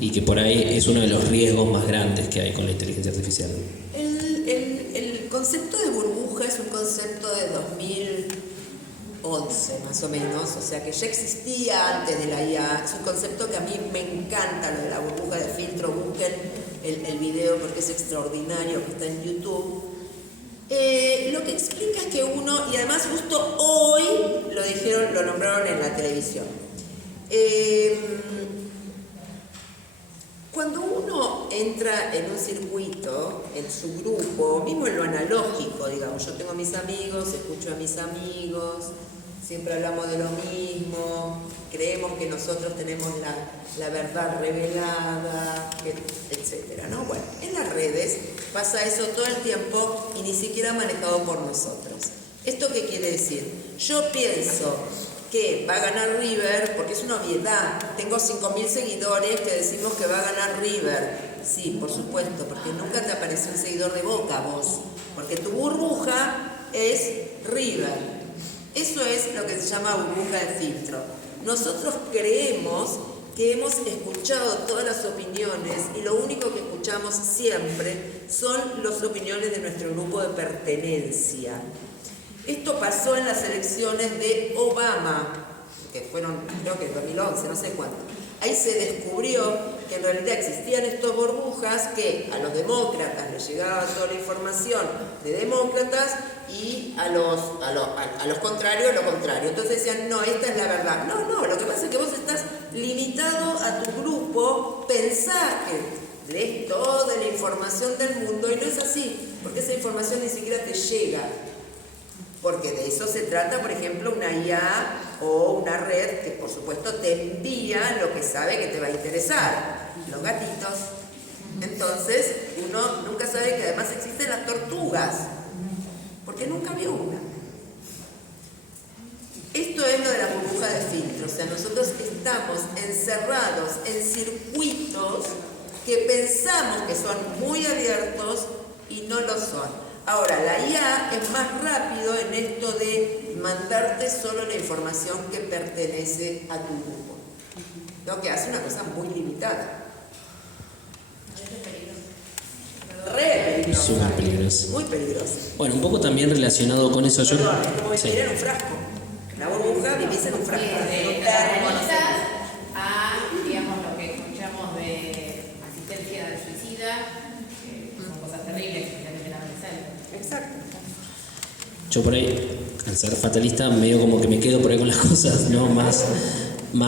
y que por ahí es uno de los riesgos más grandes que hay con la inteligencia artificial. El concepto de burbuja es un concepto de 2011 más o menos, o sea que ya existía antes de la IA. Es un concepto que a mí me encanta, lo de la burbuja de filtro. Busquen el video porque es extraordinario, que está en YouTube. Lo que explica es que uno, y además justo hoy lo nombraron en la televisión. Cuando uno entra en un circuito, en su grupo, mismo en lo analógico, digamos, yo tengo mis amigos, escucho a mis amigos, siempre hablamos de lo mismo, creemos que nosotros tenemos la verdad revelada, etc., ¿no? Bueno, en las redes pasa eso todo el tiempo y ni siquiera manejado por nosotros. ¿Esto qué quiere decir? Yo pienso que va a ganar River, porque es una obviedad. Tengo 5.000 seguidores que decimos que va a ganar River. Sí, por supuesto, porque nunca te apareció un seguidor de Boca, vos. Porque tu burbuja es River. Eso es lo que se llama burbuja de filtro. Nosotros creemos que hemos escuchado todas las opiniones y lo único que escuchamos siempre son las opiniones de nuestro grupo de pertenencia. Esto pasó en las elecciones de Obama, que fueron, creo que en 2011, no sé cuánto. Ahí se descubrió que en realidad existían estas burbujas que a los demócratas les llegaba toda la información de demócratas y a los contrarios lo contrario. Entonces decían, no, esta es la verdad. No, lo que pasa es que vos estás limitado a tu grupo, pensás que lees toda la información del mundo y no es así, porque esa información ni siquiera te llega. Porque de eso se trata, por ejemplo, una IA o una red que por supuesto te envía lo que sabe que te va a interesar. Los gatitos. Entonces, uno nunca sabe que además existen las tortugas, porque nunca vio una. Esto es lo de la burbuja de filtro. O sea, nosotros estamos encerrados en circuitos que pensamos que son muy abiertos y no lo son. Ahora, la IA es más rápido en esto de mandarte solo la información que pertenece a tu grupo, lo que hace una cosa muy limitada. Re peligrosa. Súper peligrosa. Muy peligrosa. Bueno, un poco también relacionado con eso. Perdón, es como vivir en un frasco. La burbuja vivís en un frasco. De las revistas a, digamos, lo que escuchamos de asistencia al suicida, que son cosas terribles, especialmente en adolescentes. Exacto. Yo por ahí, al ser fatalista, medio como que me quedo por ahí con las cosas, ¿no? más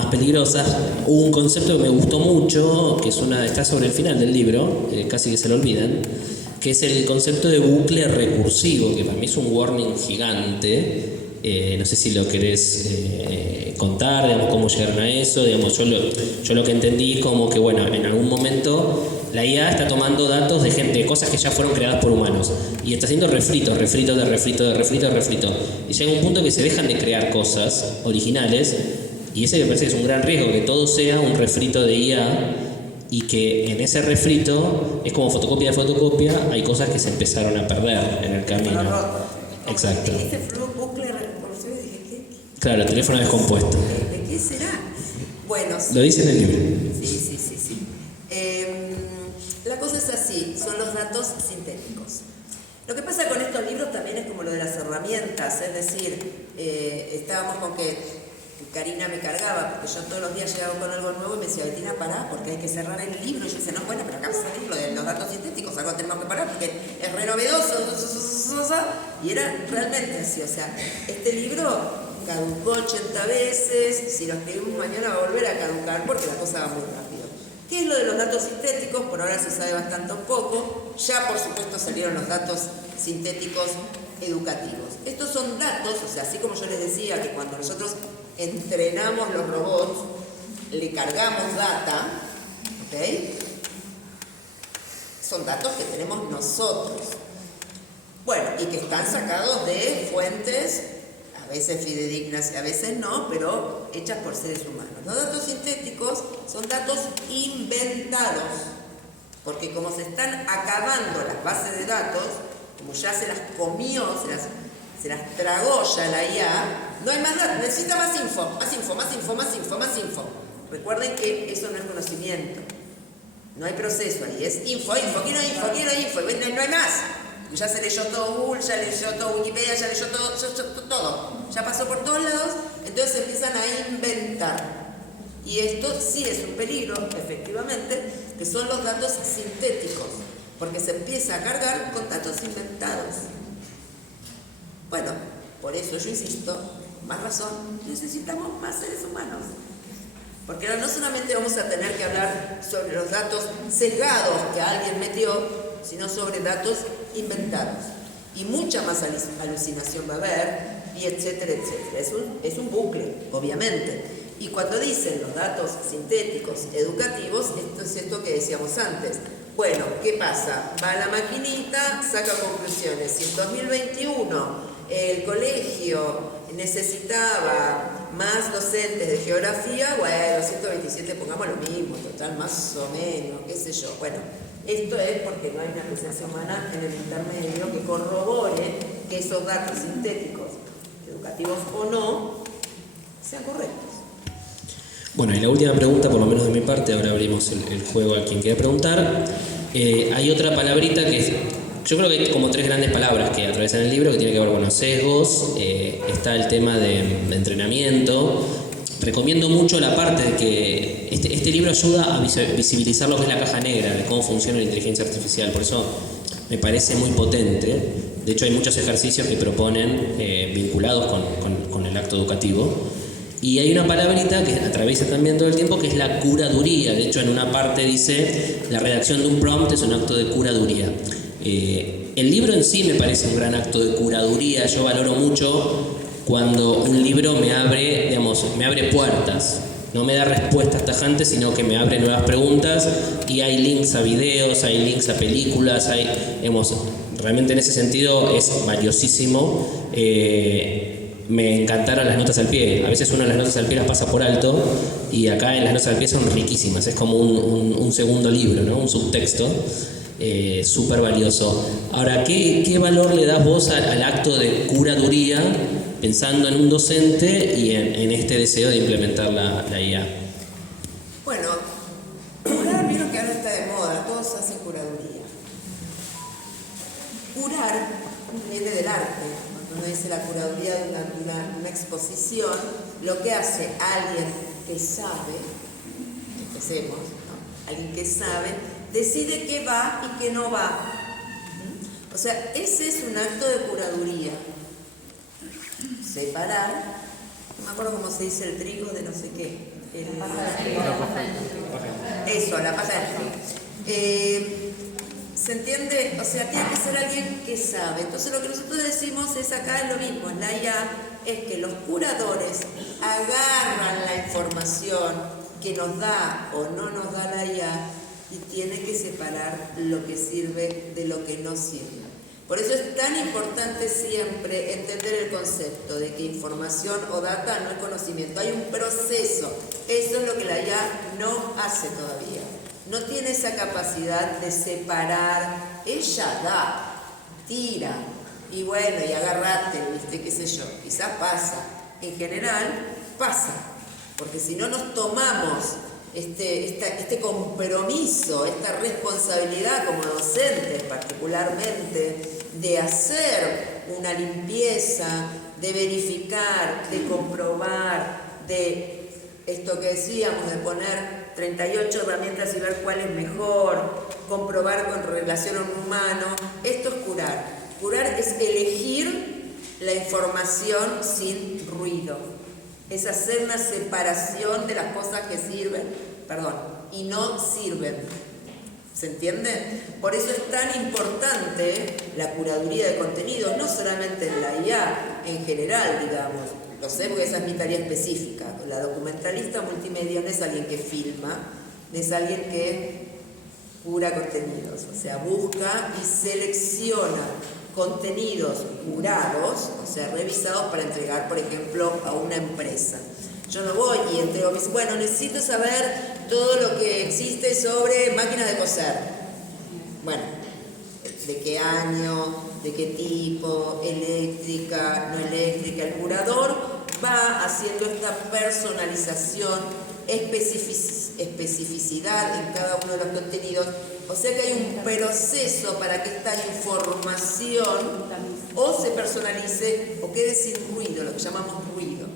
peligrosas. Hubo un concepto que me gustó mucho, que está sobre el final del libro, casi que se lo olvidan, que es el concepto de bucle recursivo, que para mí es un warning gigante. No sé si lo querés contar, digamos, cómo llegaron a eso. Digamos, yo lo que entendí es como que, bueno, en algún momento la IA está tomando datos de gente, cosas que ya fueron creadas por humanos, y está haciendo refrito. Y llega un punto que se dejan de crear cosas originales, y ese me parece que es un gran riesgo, que todo sea un refrito de IA, y que en ese refrito es como fotocopia de fotocopia, hay cosas que se empezaron a perder en el camino. Exacto. Dice bucle recursivo y dije, ¿qué? Claro, el teléfono descompuesto. ¿De qué será? Bueno, Lo dice en el libro. Sí. La cosa es así, son los datos sintéticos. Lo que pasa con estos libros también es como lo de las herramientas, es decir, estábamos con que Karina me cargaba, porque yo todos los días llegaba con algo nuevo y me decía, Betina, pará, porque hay que cerrar el libro. Y yo decía, no, bueno, pero acá va a salir lo de los datos sintéticos, algo tenemos que parar, porque es re novedoso. Y era realmente así, o sea, este libro caducó 80 veces, si lo escribimos mañana va a volver a caducar, porque la cosa va muy rápido. ¿Qué es lo de los datos sintéticos? Por ahora se sabe bastante poco. Ya, por supuesto, salieron los datos sintéticos educativos. Estos son datos, o sea, así como yo les decía que cuando nosotros entrenamos los robots, le cargamos data, ¿ok? Son datos que tenemos nosotros. Bueno, y que están sacados de fuentes, a veces fidedignas y a veces no, pero hechas por seres humanos. Los datos sintéticos son datos inventados, porque como se están acabando las bases de datos, como ya se las comió, se las tragó ya la IA, no hay más datos, necesita más info, más info, más info, más info, más info. Recuerden que eso no es conocimiento, no hay proceso ahí, es info, info, quiero info, no hay más. Ya se leyó todo Google, ya leyó todo Wikipedia, ya leyó todo, ya pasó por todos lados, entonces se empiezan a inventar. Y esto sí es un peligro, efectivamente, que son los datos sintéticos, porque se empieza a cargar con datos inventados. Bueno, por eso yo insisto, más razón, necesitamos más seres humanos. Porque ahora no solamente vamos a tener que hablar sobre los datos sesgados que alguien metió, sino sobre datos inventados. Y mucha más alucinación va a haber, y etcétera, etcétera. Es un bucle, obviamente. Y cuando dicen los datos sintéticos educativos, esto es esto que decíamos antes. Bueno, ¿qué pasa? Va a la maquinita, saca conclusiones. Si en 2021 el colegio necesitaba más docentes de geografía, bueno, 127 pongamos lo mismo, total, más o menos, qué sé yo. Bueno, esto es porque no hay una presencia humana en el intermedio que corrobore que esos datos sintéticos, educativos o no, sean correctos. Bueno, y la última pregunta, por lo menos de mi parte, ahora abrimos el juego a quien quiera preguntar. Hay otra palabrita que yo creo que hay como tres grandes palabras que atraviesan el libro, que tiene que ver con los sesgos, está el tema de entrenamiento. Recomiendo mucho la parte de que este libro ayuda a visibilizar lo que es la caja negra, de cómo funciona la inteligencia artificial, por eso me parece muy potente. De hecho hay muchos ejercicios que proponen vinculados con el acto educativo. Y hay una palabrita que atraviesa también todo el tiempo, que es la curaduría. De hecho, en una parte dice, la redacción de un prompt es un acto de curaduría. El libro en sí me parece un gran acto de curaduría. Yo valoro mucho cuando un libro me abre puertas. No me da respuestas tajantes, sino que me abre nuevas preguntas. Y hay links a videos, hay links a películas, realmente en ese sentido es valiosísimo. Me encantaron las notas al pie. A veces uno las notas al pie las pasa por alto y acá en las notas al pie son riquísimas. Es como un segundo libro, ¿no? Un subtexto súper valioso. Ahora, ¿qué valor le das vos al acto de curaduría pensando en un docente y en este deseo de implementar la IA? Bueno, curar, vieron que ahora está de moda, todos hacen curaduría. Curar viene del arte. Cuando uno dice la curaduría de una exposición, lo que hace alguien que sabe, empecemos, ¿no? Alguien que sabe, decide qué va y qué no va. O sea, ese es un acto de curaduría. Separar, no me acuerdo cómo se dice el trigo de no sé qué. Eso, la paja del trigo. ¿Se entiende? O sea, tiene que ser alguien que sabe. Entonces lo que nosotros decimos es acá es lo mismo, en la IA, es que los curadores agarran la información que nos da o no nos da la IA y tiene que separar lo que sirve de lo que no sirve. Por eso es tan importante siempre entender el concepto de que información o data no es conocimiento, hay un proceso. Eso es lo que la IA no hace todavía. No tiene esa capacidad de separar. Ella da, tira, y bueno, y agarrate, ¿viste? Qué sé yo, quizás pasa. En general, pasa. Porque si no nos tomamos este compromiso, esta responsabilidad como docentes particularmente, de hacer una limpieza, de verificar, de comprobar, de esto que decíamos, de poner 38 herramientas y ver cuál es mejor, comprobar con relación a un humano. Esto es curar. Curar es elegir la información sin ruido. Es hacer una separación de las cosas que sirven, y no sirven. ¿Se entiende? Por eso es tan importante la curaduría de contenidos, no solamente en la IA, en general, digamos. Lo sé porque esa es mi tarea específica. La documentalista multimedia no es alguien que filma, es alguien que cura contenidos. O sea, busca y selecciona contenidos curados, o sea, revisados para entregar, por ejemplo, a una empresa. Yo no voy y entrego, me dice, bueno, necesito saber todo lo que existe sobre máquinas de coser. Bueno, de qué año, de qué tipo, eléctrica, no eléctrica. El curador va haciendo esta personalización, especificidad en cada uno de los contenidos. O sea que hay un proceso para que esta información o se personalice o quede sin ruido, lo que llamamos ruido.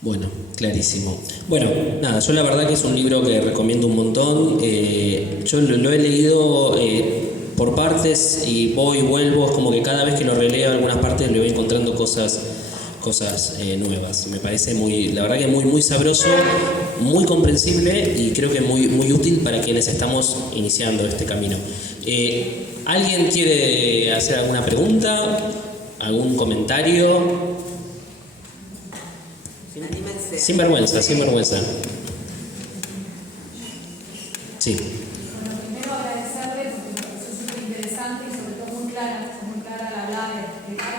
Bueno, clarísimo. Bueno, nada, yo la verdad que es un libro que recomiendo un montón. Yo lo he leído por partes y voy y vuelvo. Es como que cada vez que lo releo algunas partes le voy encontrando cosas nuevas. Me parece la verdad que muy sabroso, muy comprensible y creo que muy útil para quienes estamos iniciando este camino. ¿Alguien quiere hacer alguna pregunta? ¿Algún comentario? Sin vergüenza. Sí. Bueno, primero agradecerle porque me pareció súper interesante y sobre todo muy clara a la hora de explicar.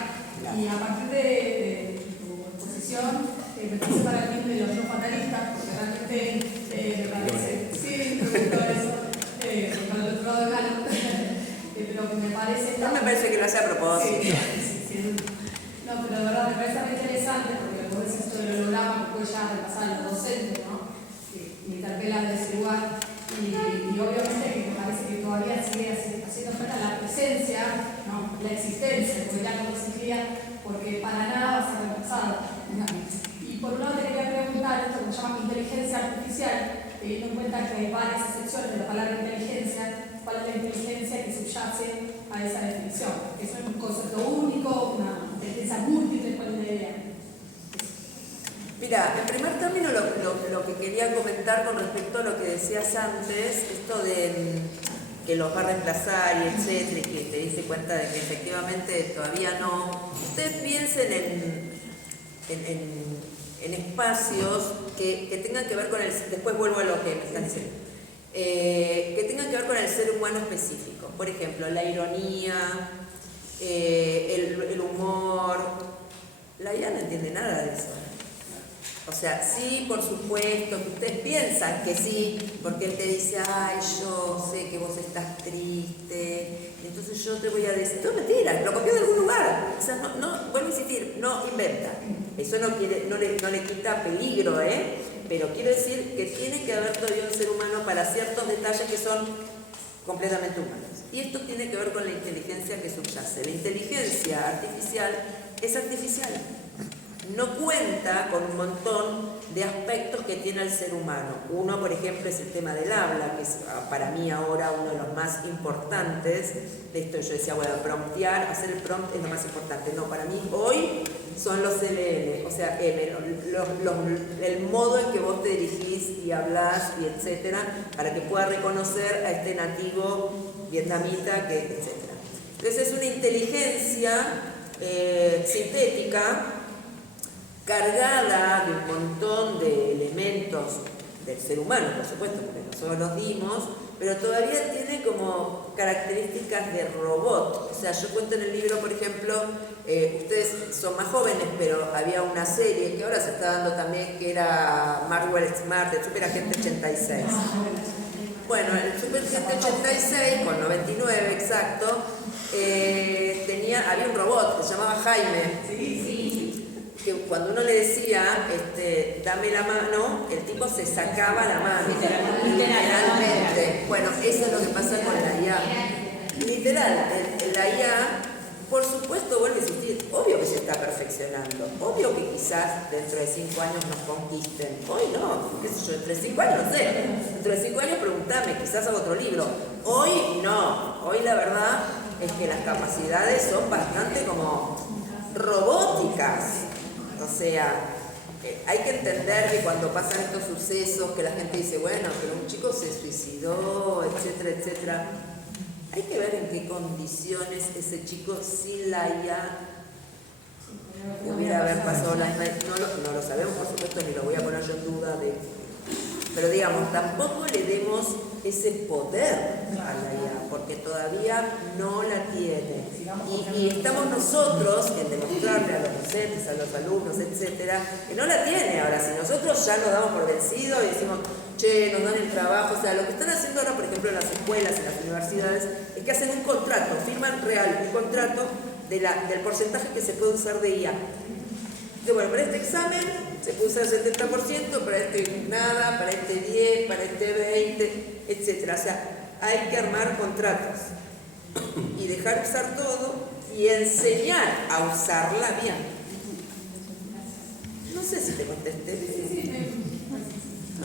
Y a partir de tu exposición, me puse para el de los no fatalistas, porque realmente me parece, sí, todo eso, para el otro lado de gano, pero me parece... No me parece que lo hace a propósito. Sí. No, pero de verdad me parece muy interesante porque como decís esto del holograma que puede ya repasar a los docentes, ¿no? Me interpelan de ese lugar y obviamente que me parece que todavía sigue haciendo falta la presencia, ¿no? La existencia, porque ya no se cría, porque para nada va a ser reemplazado. Y por un lado te quería preguntar esto que se llama inteligencia artificial, teniendo en cuenta que hay varias excepciones de la palabra inteligencia, ¿cuál es la inteligencia que subyace a esa definición? ¿Eso es un concepto único, una inteligencia múltiple? ¿Cuál es la idea? Mira, en primer término lo que quería comentar con respecto a lo que decías antes, esto de que los va a reemplazar y etcétera, y que te diste cuenta de que efectivamente todavía no. Ustedes piensen en espacios que tengan que ver con el... Después vuelvo a lo que me están diciendo. Que tengan que ver con el ser humano específico. Por ejemplo, la ironía, el humor. La IA no entiende nada de eso. O sea, sí, por supuesto, que ustedes piensan que sí, porque él te dice, ay, yo sé que vos estás triste, entonces yo te voy a decir, no, mentira, lo copió de algún lugar. O sea, no, vuelvo a insistir, no inventa. Eso no le quita peligro, pero quiero decir que tiene que haber todavía un ser humano para ciertos detalles que son completamente humanos. Y esto tiene que ver con la inteligencia que subyace. La inteligencia artificial es artificial. No cuenta con un montón de aspectos que tiene el ser humano. Uno, por ejemplo, es el tema del habla, que es para mí ahora uno de los más importantes. De esto yo decía, bueno, promptear, hacer el prompt es lo más importante. No, para mí hoy son los LL, o sea, el modo en que vos te dirigís y hablás y etcétera, para que pueda reconocer a este nativo vietnamita, etcétera. Entonces es una inteligencia sintética, cargada de un montón de elementos del ser humano, por supuesto, porque nosotros los dimos, pero todavía tiene como características de robot. O sea, yo cuento en el libro, por ejemplo, ustedes son más jóvenes, pero había una serie que ahora se está dando también, que era Maxwell Smart, el Super Agente 86. Bueno, el Super Agente 86, con 99 exacto, había un robot que se llamaba Jaime. Que cuando uno le decía, dame la mano, el tipo se sacaba la mano, literalmente. Bueno, eso es lo que pasa con la IA. Literal, la IA, por supuesto, vuelve a insistir, obvio que se está perfeccionando, obvio que quizás dentro de 5 años nos conquisten. Hoy no, qué sé yo, dentro de 5 años, no sé. Dentro de 5 años preguntame, quizás hago otro libro. Hoy no, hoy la verdad es que las capacidades son bastante como robóticas. O sea, hay que entender que cuando pasan estos sucesos, que la gente dice, bueno, pero un chico se suicidó, etcétera, etcétera. Hay que ver en qué condiciones ese chico sin la IA pudiera haber pasado las... No lo sabemos, por supuesto, ni lo voy a poner yo en duda de pero digamos, tampoco le demos ese poder a la IA, porque todavía no la tiene. Y estamos nosotros en demostrarle a los docentes, a los alumnos, etcétera, que no la tiene. Ahora, si nosotros ya nos damos por vencidos y decimos, che, nos dan el trabajo, o sea, lo que están haciendo ahora, por ejemplo, en las escuelas, en las universidades, es que hacen un contrato, firman real un contrato del porcentaje que se puede usar de IA. Que bueno, para este examen se puede usar el 70%, para este nada, para este 10, para este 20, etc. O sea, hay que armar contratos y dejar usar todo y enseñar a usarla bien. No sé si te contesté.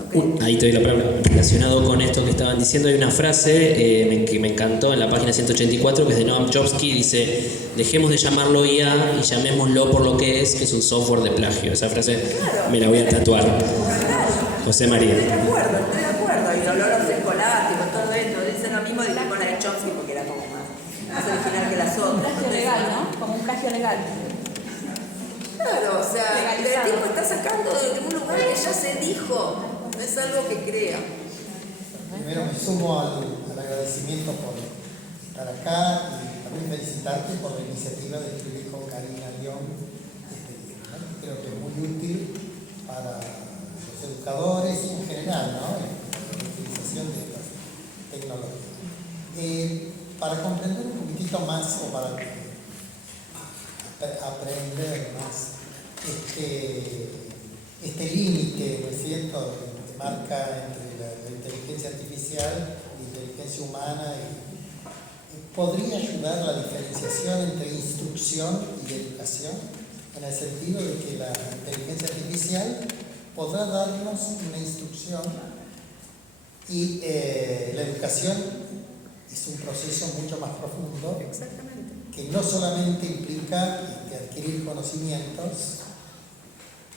Okay. Ahí te doy la palabra. Relacionado con esto que estaban diciendo, hay una frase que me encantó en la página 184, que es de Noam Chomsky, dice: dejemos de llamarlo IA y llamémoslo por lo que es un software de plagio. Esa frase me la voy a tatuar. José María. Estoy de acuerdo. Y olor escolástico, todo esto, dicen lo mismo de con la de Chomsky, porque era como más original que las otras. Un plagio legal, ¿no? Como un plagio legal. Claro, o sea, el tipo está sacando de un lugar que ya se dijo. No es algo que crea. Primero me sumo al agradecimiento por estar acá y también felicitarte por la iniciativa de escribir con Karina León este libro, ¿no? Creo que es muy útil para los educadores y en general, ¿no? La utilización de estas tecnologías. Para comprender un poquitito más o para aprender más este límite, ¿no es cierto?, que marca entre la inteligencia artificial y la inteligencia humana, y podría ayudar la diferenciación entre instrucción y educación, en el sentido de que la inteligencia artificial podrá darnos una instrucción y la educación es un proceso mucho más profundo. Exactamente. Que no solamente implica adquirir conocimientos,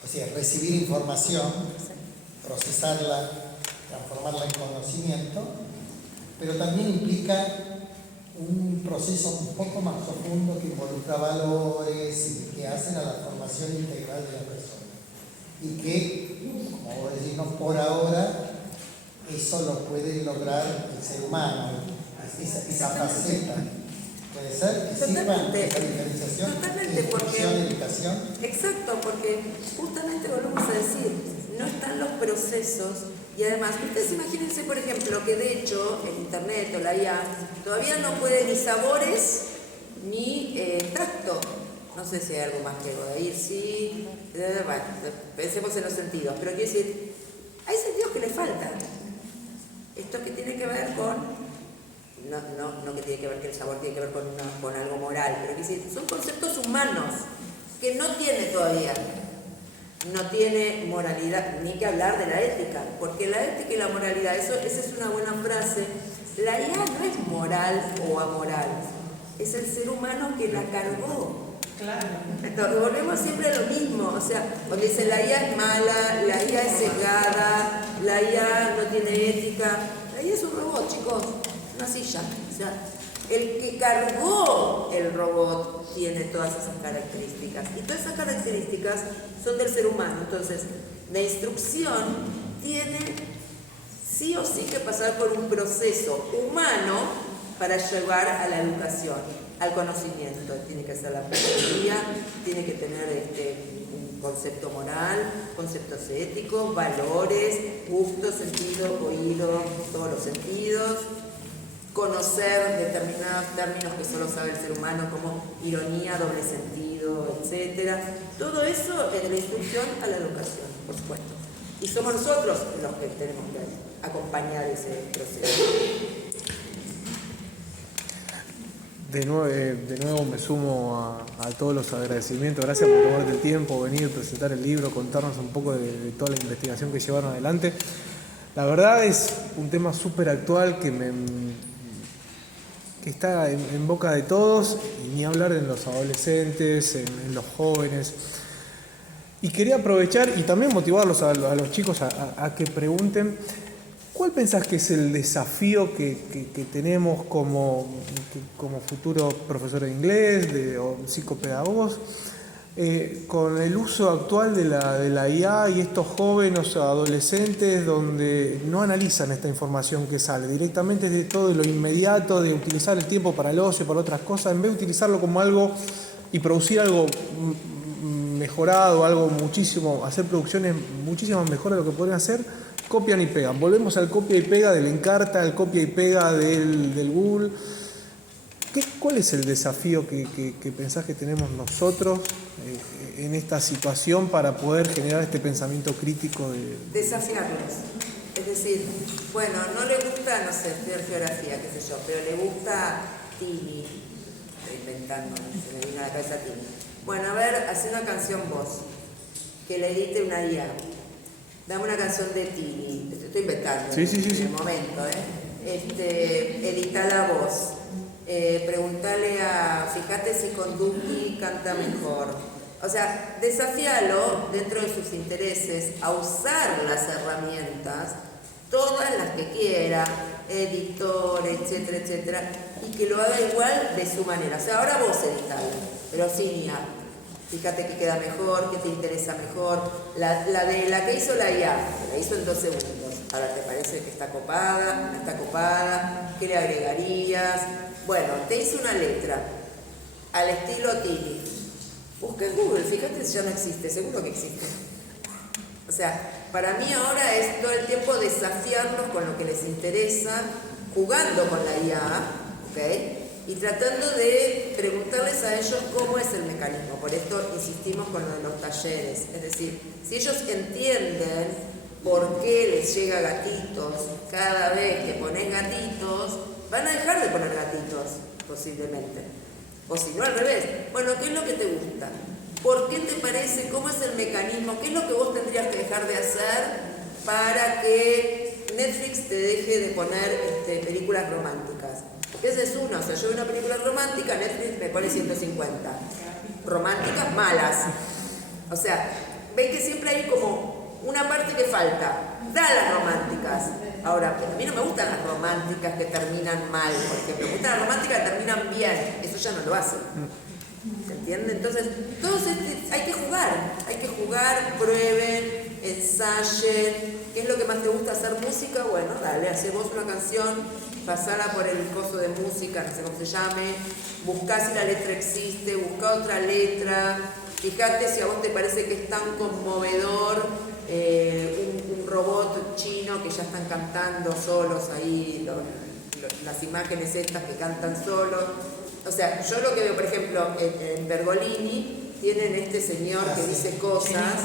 o sea, recibir información, procesarla, transformarla en conocimiento, pero también implica un proceso un poco más profundo que involucra valores y que hacen a la formación integral de la persona. Y que, como vos decís, no por ahora, eso lo puede lograr el ser humano, esa faceta. Puede ser que sirva esa diferenciación, instrucción, educación. Exacto, porque justamente volvemos a decir, no están los procesos y además, ustedes imagínense, por ejemplo, que de hecho el internet o la IA todavía no puede ni sabores ni tacto. No sé si hay algo más que algo de ir, sí. Bueno, pensemos en los sentidos, pero quiero decir, hay sentidos que le faltan. Esto que tiene que ver con no que tiene que ver que el sabor tiene que ver con algo moral, pero que son conceptos humanos que no tiene todavía. No tiene moralidad, ni que hablar de la ética, porque la ética y la moralidad, esa es una buena frase. La IA no es moral o amoral, es el ser humano que la cargó. Claro. Entonces, volvemos siempre a lo mismo, o sea, cuando dicen la IA es mala, la IA es cegada, la IA no tiene ética, la IA es un robot, chicos. Una silla, o sea, el que cargó el robot tiene todas esas características y todas esas características son del ser humano. Entonces, la instrucción tiene sí o sí que pasar por un proceso humano para llevar a la educación, al conocimiento. Tiene que ser la pedagogía, tiene que tener un concepto moral, conceptos éticos, valores, gusto, sentido, oído, todos los sentidos. Conocer determinados términos que solo sabe el ser humano, como ironía, doble sentido, etc. Todo eso es de la instrucción a la educación, por supuesto. Y somos nosotros los que tenemos que acompañar ese proceso. De nuevo me sumo a todos los agradecimientos. Gracias por tomarte el tiempo, venir, presentar el libro, contarnos un poco de toda la investigación que llevaron adelante. La verdad es un tema súper actual que está en boca de todos, y ni hablar en los adolescentes, en los jóvenes. Y quería aprovechar y también motivarlos a los chicos a que pregunten, ¿cuál pensás que es el desafío que tenemos como futuros profesores de inglés o psicopedagogos con el uso actual de la IA y estos jóvenes adolescentes donde no analizan esta información que sale, directamente de todo lo inmediato, de utilizar el tiempo para el ocio, para otras cosas, en vez de utilizarlo como algo y producir algo mejorado, algo muchísimo, hacer producciones muchísimo mejores de lo que podrían hacer, copian y pegan. Volvemos al copia y pega del Encarta, al copia y pega del Google. ¿Cuál es el desafío que pensás que tenemos nosotros en esta situación para poder generar este pensamiento crítico? Desafiarlos. Es decir, bueno, no le gusta, no sé, estudiar geografía, qué sé yo, pero le gusta Tini. Estoy inventando, se me vino a la cabeza Tini. Bueno, a ver, hace una canción vos, que le edite una IA. Dame una canción de Tini, estoy inventando sí. en el momento, editala vos. Preguntale fíjate si con Duki canta mejor. O sea, desafíalo dentro de sus intereses a usar las herramientas, todas las que quiera, editor, etcétera, etcétera, y que lo haga igual de su manera. O sea, ahora vos editalo, pero sin IA. Fíjate que queda mejor, que te interesa mejor. La que hizo la IA, la hizo en 2 segundos. Ahora, ¿te parece que está copada? ¿No está copada? ¿Qué le agregarías? Bueno, te hice una letra al estilo Tini. Busca en Google, fíjate si ya no existe, seguro que existe. O sea, para mí ahora es todo el tiempo desafiarlos con lo que les interesa, jugando con la IA, ¿ok? Y tratando de preguntarles a ellos cómo es el mecanismo. Por esto insistimos con lo de los talleres. Es decir, si ellos entienden por qué les llega gatitos cada vez que ponen gatitos, van a dejar de poner gatitos, posiblemente. O si no, al revés. Bueno, ¿qué es lo que te gusta? ¿Por qué te parece? ¿Cómo es el mecanismo? ¿Qué es lo que vos tendrías que dejar de hacer para que Netflix te deje de poner películas románticas? Porque esa es una. O sea, yo veo una película romántica, Netflix me pone 150. Románticas malas. O sea, ven que siempre hay como una parte que falta. Da las románticas. Ahora, a mí no me gustan las románticas que terminan mal, por ejemplo. Me gustan las románticas que terminan bien. Eso ya no lo hacen. ¿Se entiende? Entonces, hay que jugar, prueben, ensayen. ¿Qué es lo que más te gusta hacer música? Bueno, dale, hacé vos una canción, pasala por el coso de música, no sé cómo se llame, buscá si la letra existe, buscá otra letra, fíjate si a vos te parece que es tan conmovedor un robot chino que ya están cantando solos ahí, las imágenes estas que cantan solos. O sea, yo lo que veo, por ejemplo, en Bergolini, tienen este señor que dice cosas.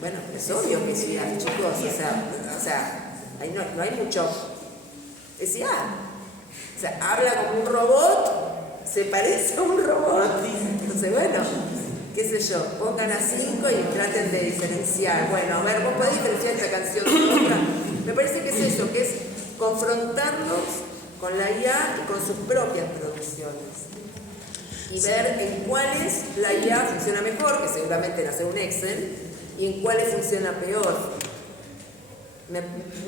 Bueno, es obvio que sí, chicos, o sea ahí no hay mucho. Es IA. O sea, habla como un robot, se parece a un robot. Entonces, bueno, qué sé yo, pongan a 5 y traten de diferenciar. Bueno, a ver, vos podés diferenciar esta canción de otra. Me parece que es eso, que es confrontarlos con la IA y con sus propias producciones. Y ver en cuáles la IA funciona mejor, que seguramente en hacer un Excel, y en cuáles funciona peor.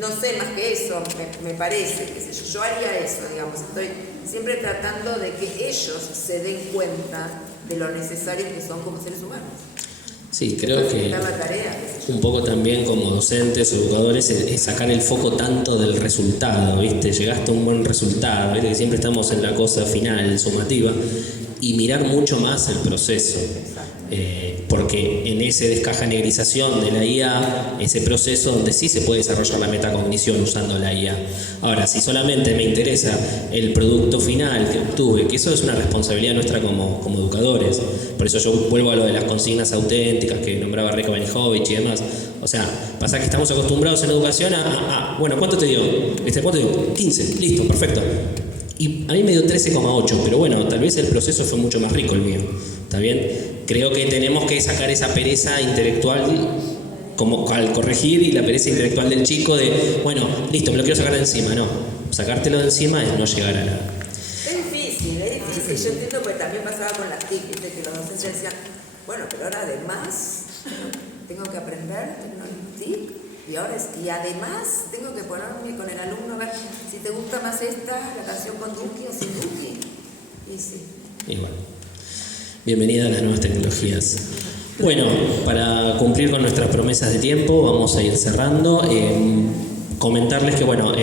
No sé más que eso, me parece, que yo haría eso, digamos. Estoy siempre tratando de que ellos se den cuenta de lo necesarios que son como seres humanos. Sí, creo que un poco también como docentes o educadores es sacar el foco tanto del resultado, ¿viste? Llegaste a un buen resultado, ¿viste? Que siempre estamos en la cosa final, sumativa, y mirar mucho más el proceso. Porque en esa descajanegrización de la IA, ese proceso donde sí se puede desarrollar la metacognición usando la IA. Ahora, si solamente me interesa el producto final que obtuve, que eso es una responsabilidad nuestra como educadores, por eso yo vuelvo a lo de las consignas auténticas que nombraba Reca Benjovich y demás. O sea, pasa que estamos acostumbrados en educación bueno, ¿cuánto te dio? ¿Cuánto te dio? 15, listo, perfecto. Y a mí me dio 13,8, pero bueno, tal vez el proceso fue mucho más rico el mío, ¿está bien? Creo que tenemos que sacar esa pereza intelectual como al corregir y la pereza intelectual del chico de, bueno, listo, me lo quiero sacar de encima. No, sacártelo de encima es no llegar a nada. Es difícil. Yo entiendo, porque también pasaba con las TIC, ¿viste? Que los docentes decían, bueno, pero ahora además tengo que aprender TIC y además tengo que ponerme con el alumno a ver si te gusta más la canción con Duki o sin Duki. Y sí. Igual. Bienvenida a las nuevas tecnologías. Bueno, para cumplir con nuestras promesas de tiempo, vamos a ir cerrando. Comentarles que, bueno,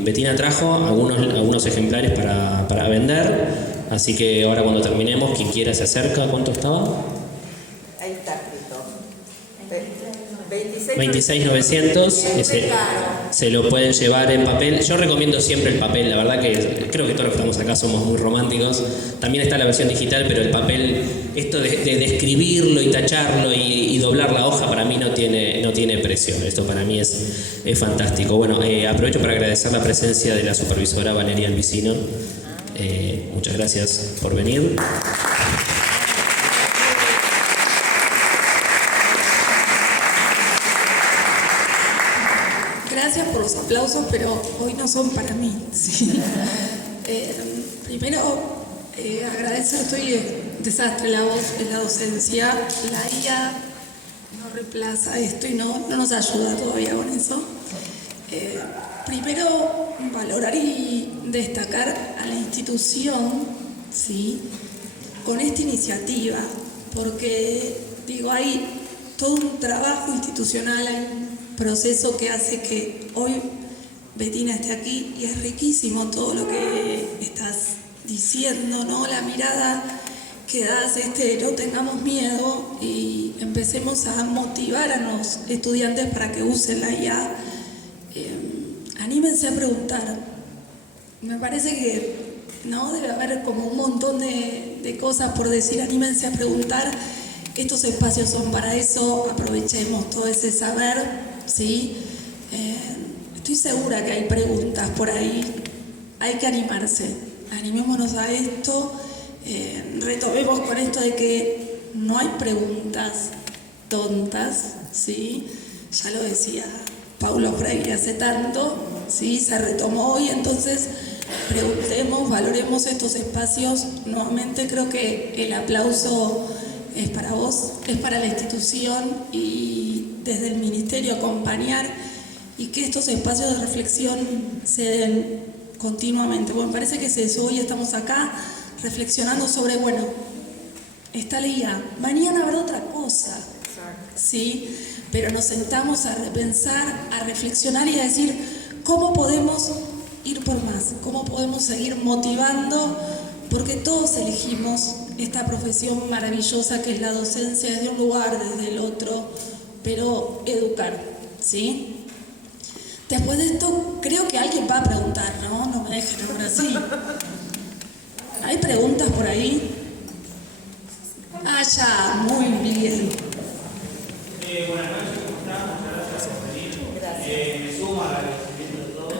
Bettina trajo algunos ejemplares para vender, así que ahora cuando terminemos, quien quiera se acerca. ¿Cuánto estaba? Ahí está escrito. 26.900. Se lo pueden llevar en papel. Yo recomiendo siempre el papel, la verdad que creo que todos los que estamos acá somos muy románticos. También está la versión digital, pero el papel, esto de escribirlo y tacharlo y doblar la hoja, para mí no tiene precio. Esto para mí es fantástico. Bueno, aprovecho para agradecer la presencia de la supervisora Valeria Albicino. Muchas gracias por venir. Gracias por los aplausos, pero hoy no son para mí. ¿Sí? Primero, agradecer, estoy desastre la voz en la docencia. La IA no reemplaza esto y no nos ayuda todavía con eso. Primero, valorar y destacar a la institución, ¿sí?, con esta iniciativa, porque, digo, hay todo un trabajo institucional, hay un proceso que hace que hoy Bettina esté aquí y es riquísimo todo lo que estás diciendo, ¿no? La mirada que das, no tengamos miedo y empecemos a motivar a los estudiantes para que usen la IA. Anímense a preguntar. Me parece que no debe haber como un montón de cosas por decir. Anímense a preguntar. Estos espacios son para eso. Aprovechemos todo ese saber, ¿sí? Estoy segura que hay preguntas por ahí. Hay que animarse. Animémonos a esto. Retomemos con esto de que no hay preguntas tontas, ¿sí? Ya lo decía Paulo Freire hace tanto, ¿sí? Se retomó hoy, entonces preguntemos, valoremos estos espacios. Nuevamente creo que el aplauso es para vos, es para la institución y desde el Ministerio acompañar y que estos espacios de reflexión se den continuamente. Bueno, me parece que es eso. Hoy estamos acá reflexionando sobre, bueno, está la IA, mañana habrá otra cosa, ¿sí? Pero nos sentamos a repensar, a reflexionar y a decir cómo podemos ir por más, cómo podemos seguir motivando, porque todos elegimos esta profesión maravillosa que es la docencia desde un lugar, desde el otro, pero educar, ¿sí? Después de esto, creo que alguien va a preguntar, ¿no? No me dejen ahora así. ¿Hay preguntas por ahí? Ah, ya, muy bien. Buenas noches, ¿cómo están? Muchas gracias por venir. Me sumo al agradecimiento de todos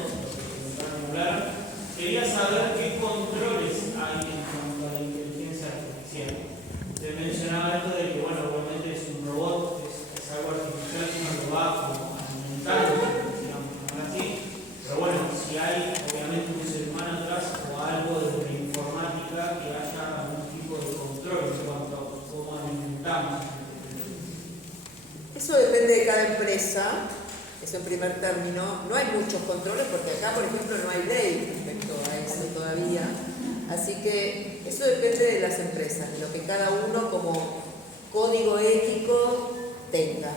por hablar. Quería saber qué controles hay en cuanto a la inteligencia artificial. Se mencionaba esto de que, bueno, obviamente es un robot, es algo artificial que uno lo va alimentando, digamos, así. Pero bueno, si hay obviamente un ser humano atrás o algo de la informática que haya algún tipo de control en cuanto a cómo alimentamos. Eso depende de cada empresa, eso en primer término. No hay muchos controles porque acá, por ejemplo, no hay ley respecto a eso todavía. Así que eso depende de las empresas, de lo que cada uno como código ético tenga.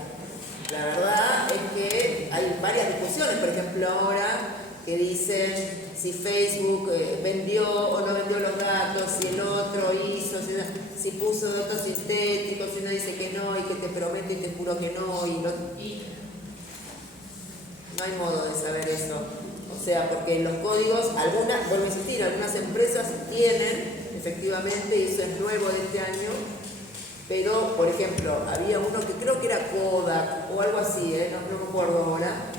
La verdad es que hay varias discusiones, por ejemplo, ahora que dicen si Facebook vendió o no vendió los datos, si el otro hizo, si puso datos sintéticos, si uno dice que no y que te promete y te juro que no, y no hay modo de saber eso. O sea, porque en los códigos, algunas, vuelvo a insistir, algunas empresas tienen, efectivamente, y eso es nuevo de este año, pero, por ejemplo, había uno que creo que era Kodak o algo así, no me acuerdo ahora,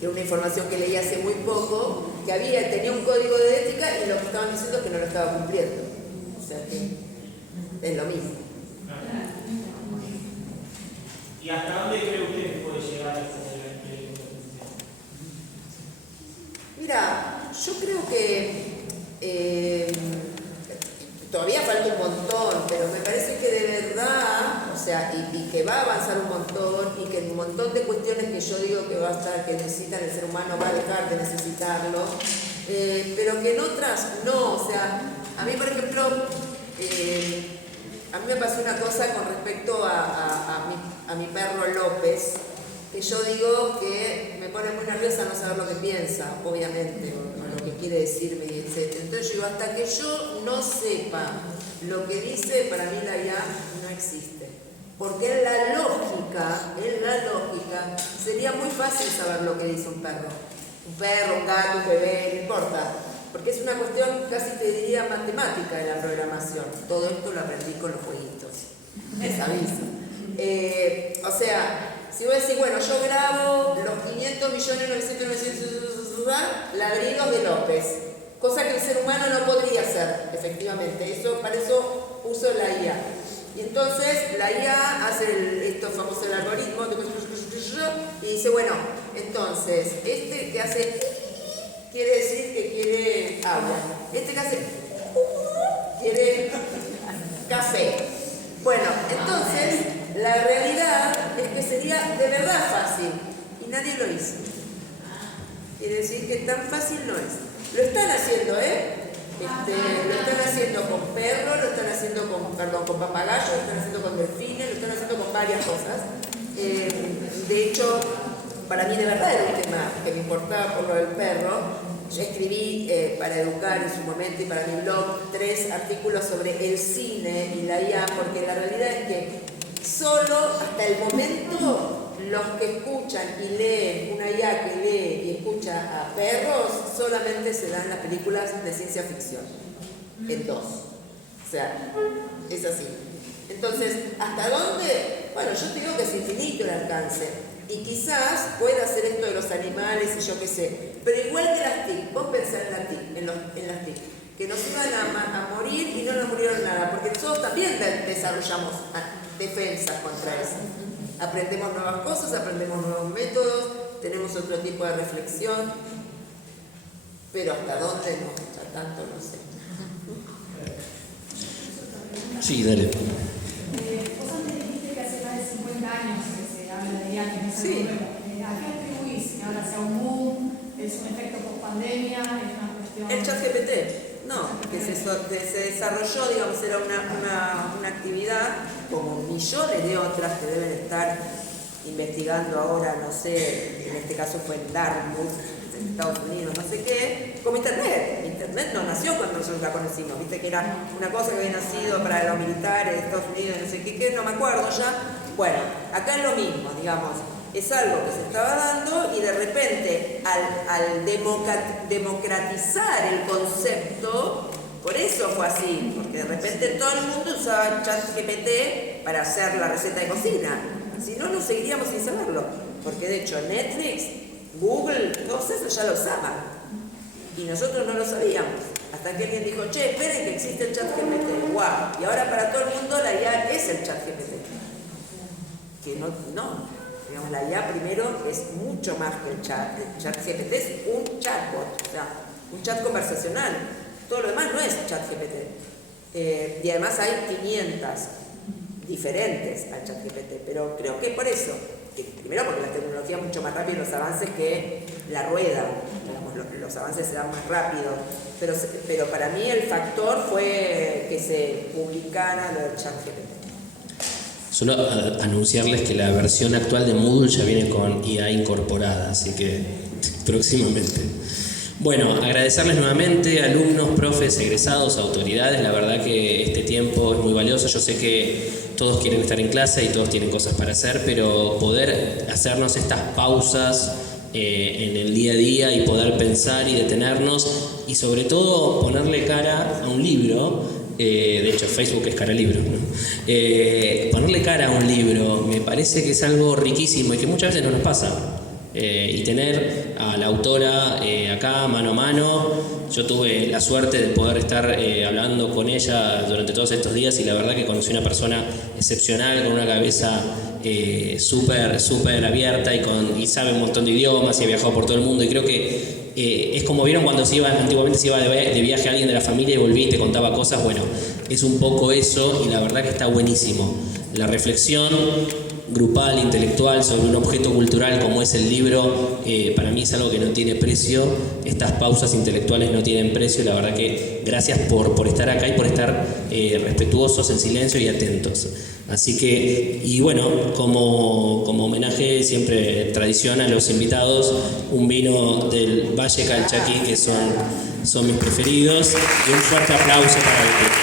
de una información que leí hace muy poco, que tenía un código de ética y lo que estaban diciendo es que no lo estaba cumpliendo. O sea que es lo mismo. ¿Y hasta dónde cree usted que puede llegar esto de la inteligencia artificial? Mira, yo creo que todavía falta un montón, pero me parece que de verdad, o sea, y que va a avanzar un montón, y que en un montón de cuestiones que yo digo que va a estar, que necesitan el ser humano, va a dejar de necesitarlo, pero que en otras no. O sea, a mí, por ejemplo, a mí me pasó una cosa con respecto a mi perro López, que yo digo que me pone muy nerviosa no saber lo que piensa, obviamente, o lo que quiere decirme, etc. Entonces yo digo, hasta que yo no sepa lo que dice, para mí la IA no existe. Porque en la lógica, sería muy fácil saber lo que dice un perro. Un perro, un gato, un bebé, no importa. Porque es una cuestión, casi te diría, matemática de la programación. Todo esto lo aprendí con los jueguitos. Les aviso. O sea, si vos decís, bueno, yo grabo los 500.900.900 ladridos de López, cosa que el ser humano no podría hacer, efectivamente. Para eso uso la IA. Y entonces la IA hace esto famoso el algoritmo y dice, bueno, entonces, este que hace quiere decir que quiere agua. Este que hace quiere café. Bueno, entonces la realidad es que sería de verdad fácil y nadie lo hizo. Quiere decir que tan fácil no es. Lo están haciendo, lo están haciendo con perros, lo están haciendo con papagayos, lo están haciendo con delfines, lo están haciendo con varias cosas. De hecho, para mí de verdad era un tema que me importaba por lo del perro. Yo escribí para Educar en su momento y para mi blog 3 artículos sobre el cine y la IA, porque la realidad es que solo hasta el momento los que escuchan y leen, una IA que lee y escucha a perros, solamente se dan las películas de ciencia ficción, en 2. O sea, es así. Entonces, ¿hasta dónde? Bueno, yo te digo que es infinito el alcance. Y quizás pueda hacer esto de los animales y yo qué sé. Pero igual que las TIC, vos pensás en las TIC, que nos iban a morir y no nos murieron nada, porque nosotros también desarrollamos defensas contra eso. Aprendemos nuevas cosas, aprendemos nuevos métodos, tenemos otro tipo de reflexión, pero hasta dónde no, hasta tanto no sé. Sí, dale. Vos antes dijiste que hace más de 50 años que se habla de IA, que no se Sí. ¿A qué atribuís? ¿Que ahora sea un boom? ¿Es un efecto post-pandemia? ¿Es una cuestión...? El ChatGPT, no, que se desarrolló, digamos, era una actividad como millones de otras que deben estar investigando ahora, no sé, en este caso fue en Dartmouth, en Estados Unidos, no sé qué, como Internet. Internet no nació cuando nosotros la conocimos, viste que era una cosa que había nacido para los militares de Estados Unidos, no sé qué, no me acuerdo ya. Bueno, acá es lo mismo, digamos. Es algo que se estaba dando y de repente al democratizar el concepto, por eso fue así, porque de repente todo el mundo usaba ChatGPT para hacer la receta de cocina. Si no, no seguiríamos sin saberlo, porque de hecho Netflix, Google, todos esos ya lo usaban y nosotros no lo sabíamos. Hasta que alguien dijo, che, esperen que existe el ChatGPT, guau, y ahora para todo el mundo la IA es el ChatGPT. Que no. Digamos, la IA primero es mucho más que el chat. El ChatGPT es un chatbot, o sea, un chat conversacional. Todo lo demás no es ChatGPT. Y además hay 500 diferentes al ChatGPT, pero creo que por eso, que primero porque la tecnología es mucho más rápida y los avances que la rueda, digamos, los avances se dan más rápido, pero para mí el factor fue que se publicara lo del ChatGPT. Solo anunciarles que la versión actual de Moodle ya viene con IA incorporada, así que próximamente. Bueno, agradecerles nuevamente, alumnos, profes, egresados, autoridades. La verdad que este tiempo es muy valioso. Yo sé que todos quieren estar en clase y todos tienen cosas para hacer, pero poder hacernos estas pausas en el día a día y poder pensar y detenernos y sobre todo ponerle cara a un libro. De hecho, Facebook es cara libro, ¿no? Ponerle cara a un libro me parece que es algo riquísimo y que muchas veces no nos pasa. Y tener a la autora acá mano a mano, yo tuve la suerte de poder estar hablando con ella durante todos estos días y la verdad que conocí una persona excepcional con una cabeza súper abierta y sabe un montón de idiomas y ha viajado por todo el mundo y creo que es como vieron cuando antiguamente se iba de viaje alguien de la familia y volvía y te contaba cosas. Bueno, es un poco eso y la verdad que está buenísimo. La reflexión grupal, intelectual, sobre un objeto cultural como es el libro, para mí es algo que no tiene precio. Estas pausas intelectuales no tienen precio. La verdad que gracias por estar acá y por estar respetuosos, en silencio y atentos. Así que, y bueno, como homenaje, siempre tradición a los invitados, un vino del Valle Calchaquí, que son mis preferidos, y un fuerte aplauso para el equipo.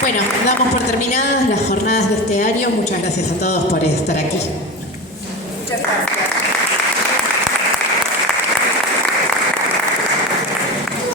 Bueno, damos por terminadas las jornadas de este año. Muchas gracias a todos por estar aquí. Muchas gracias.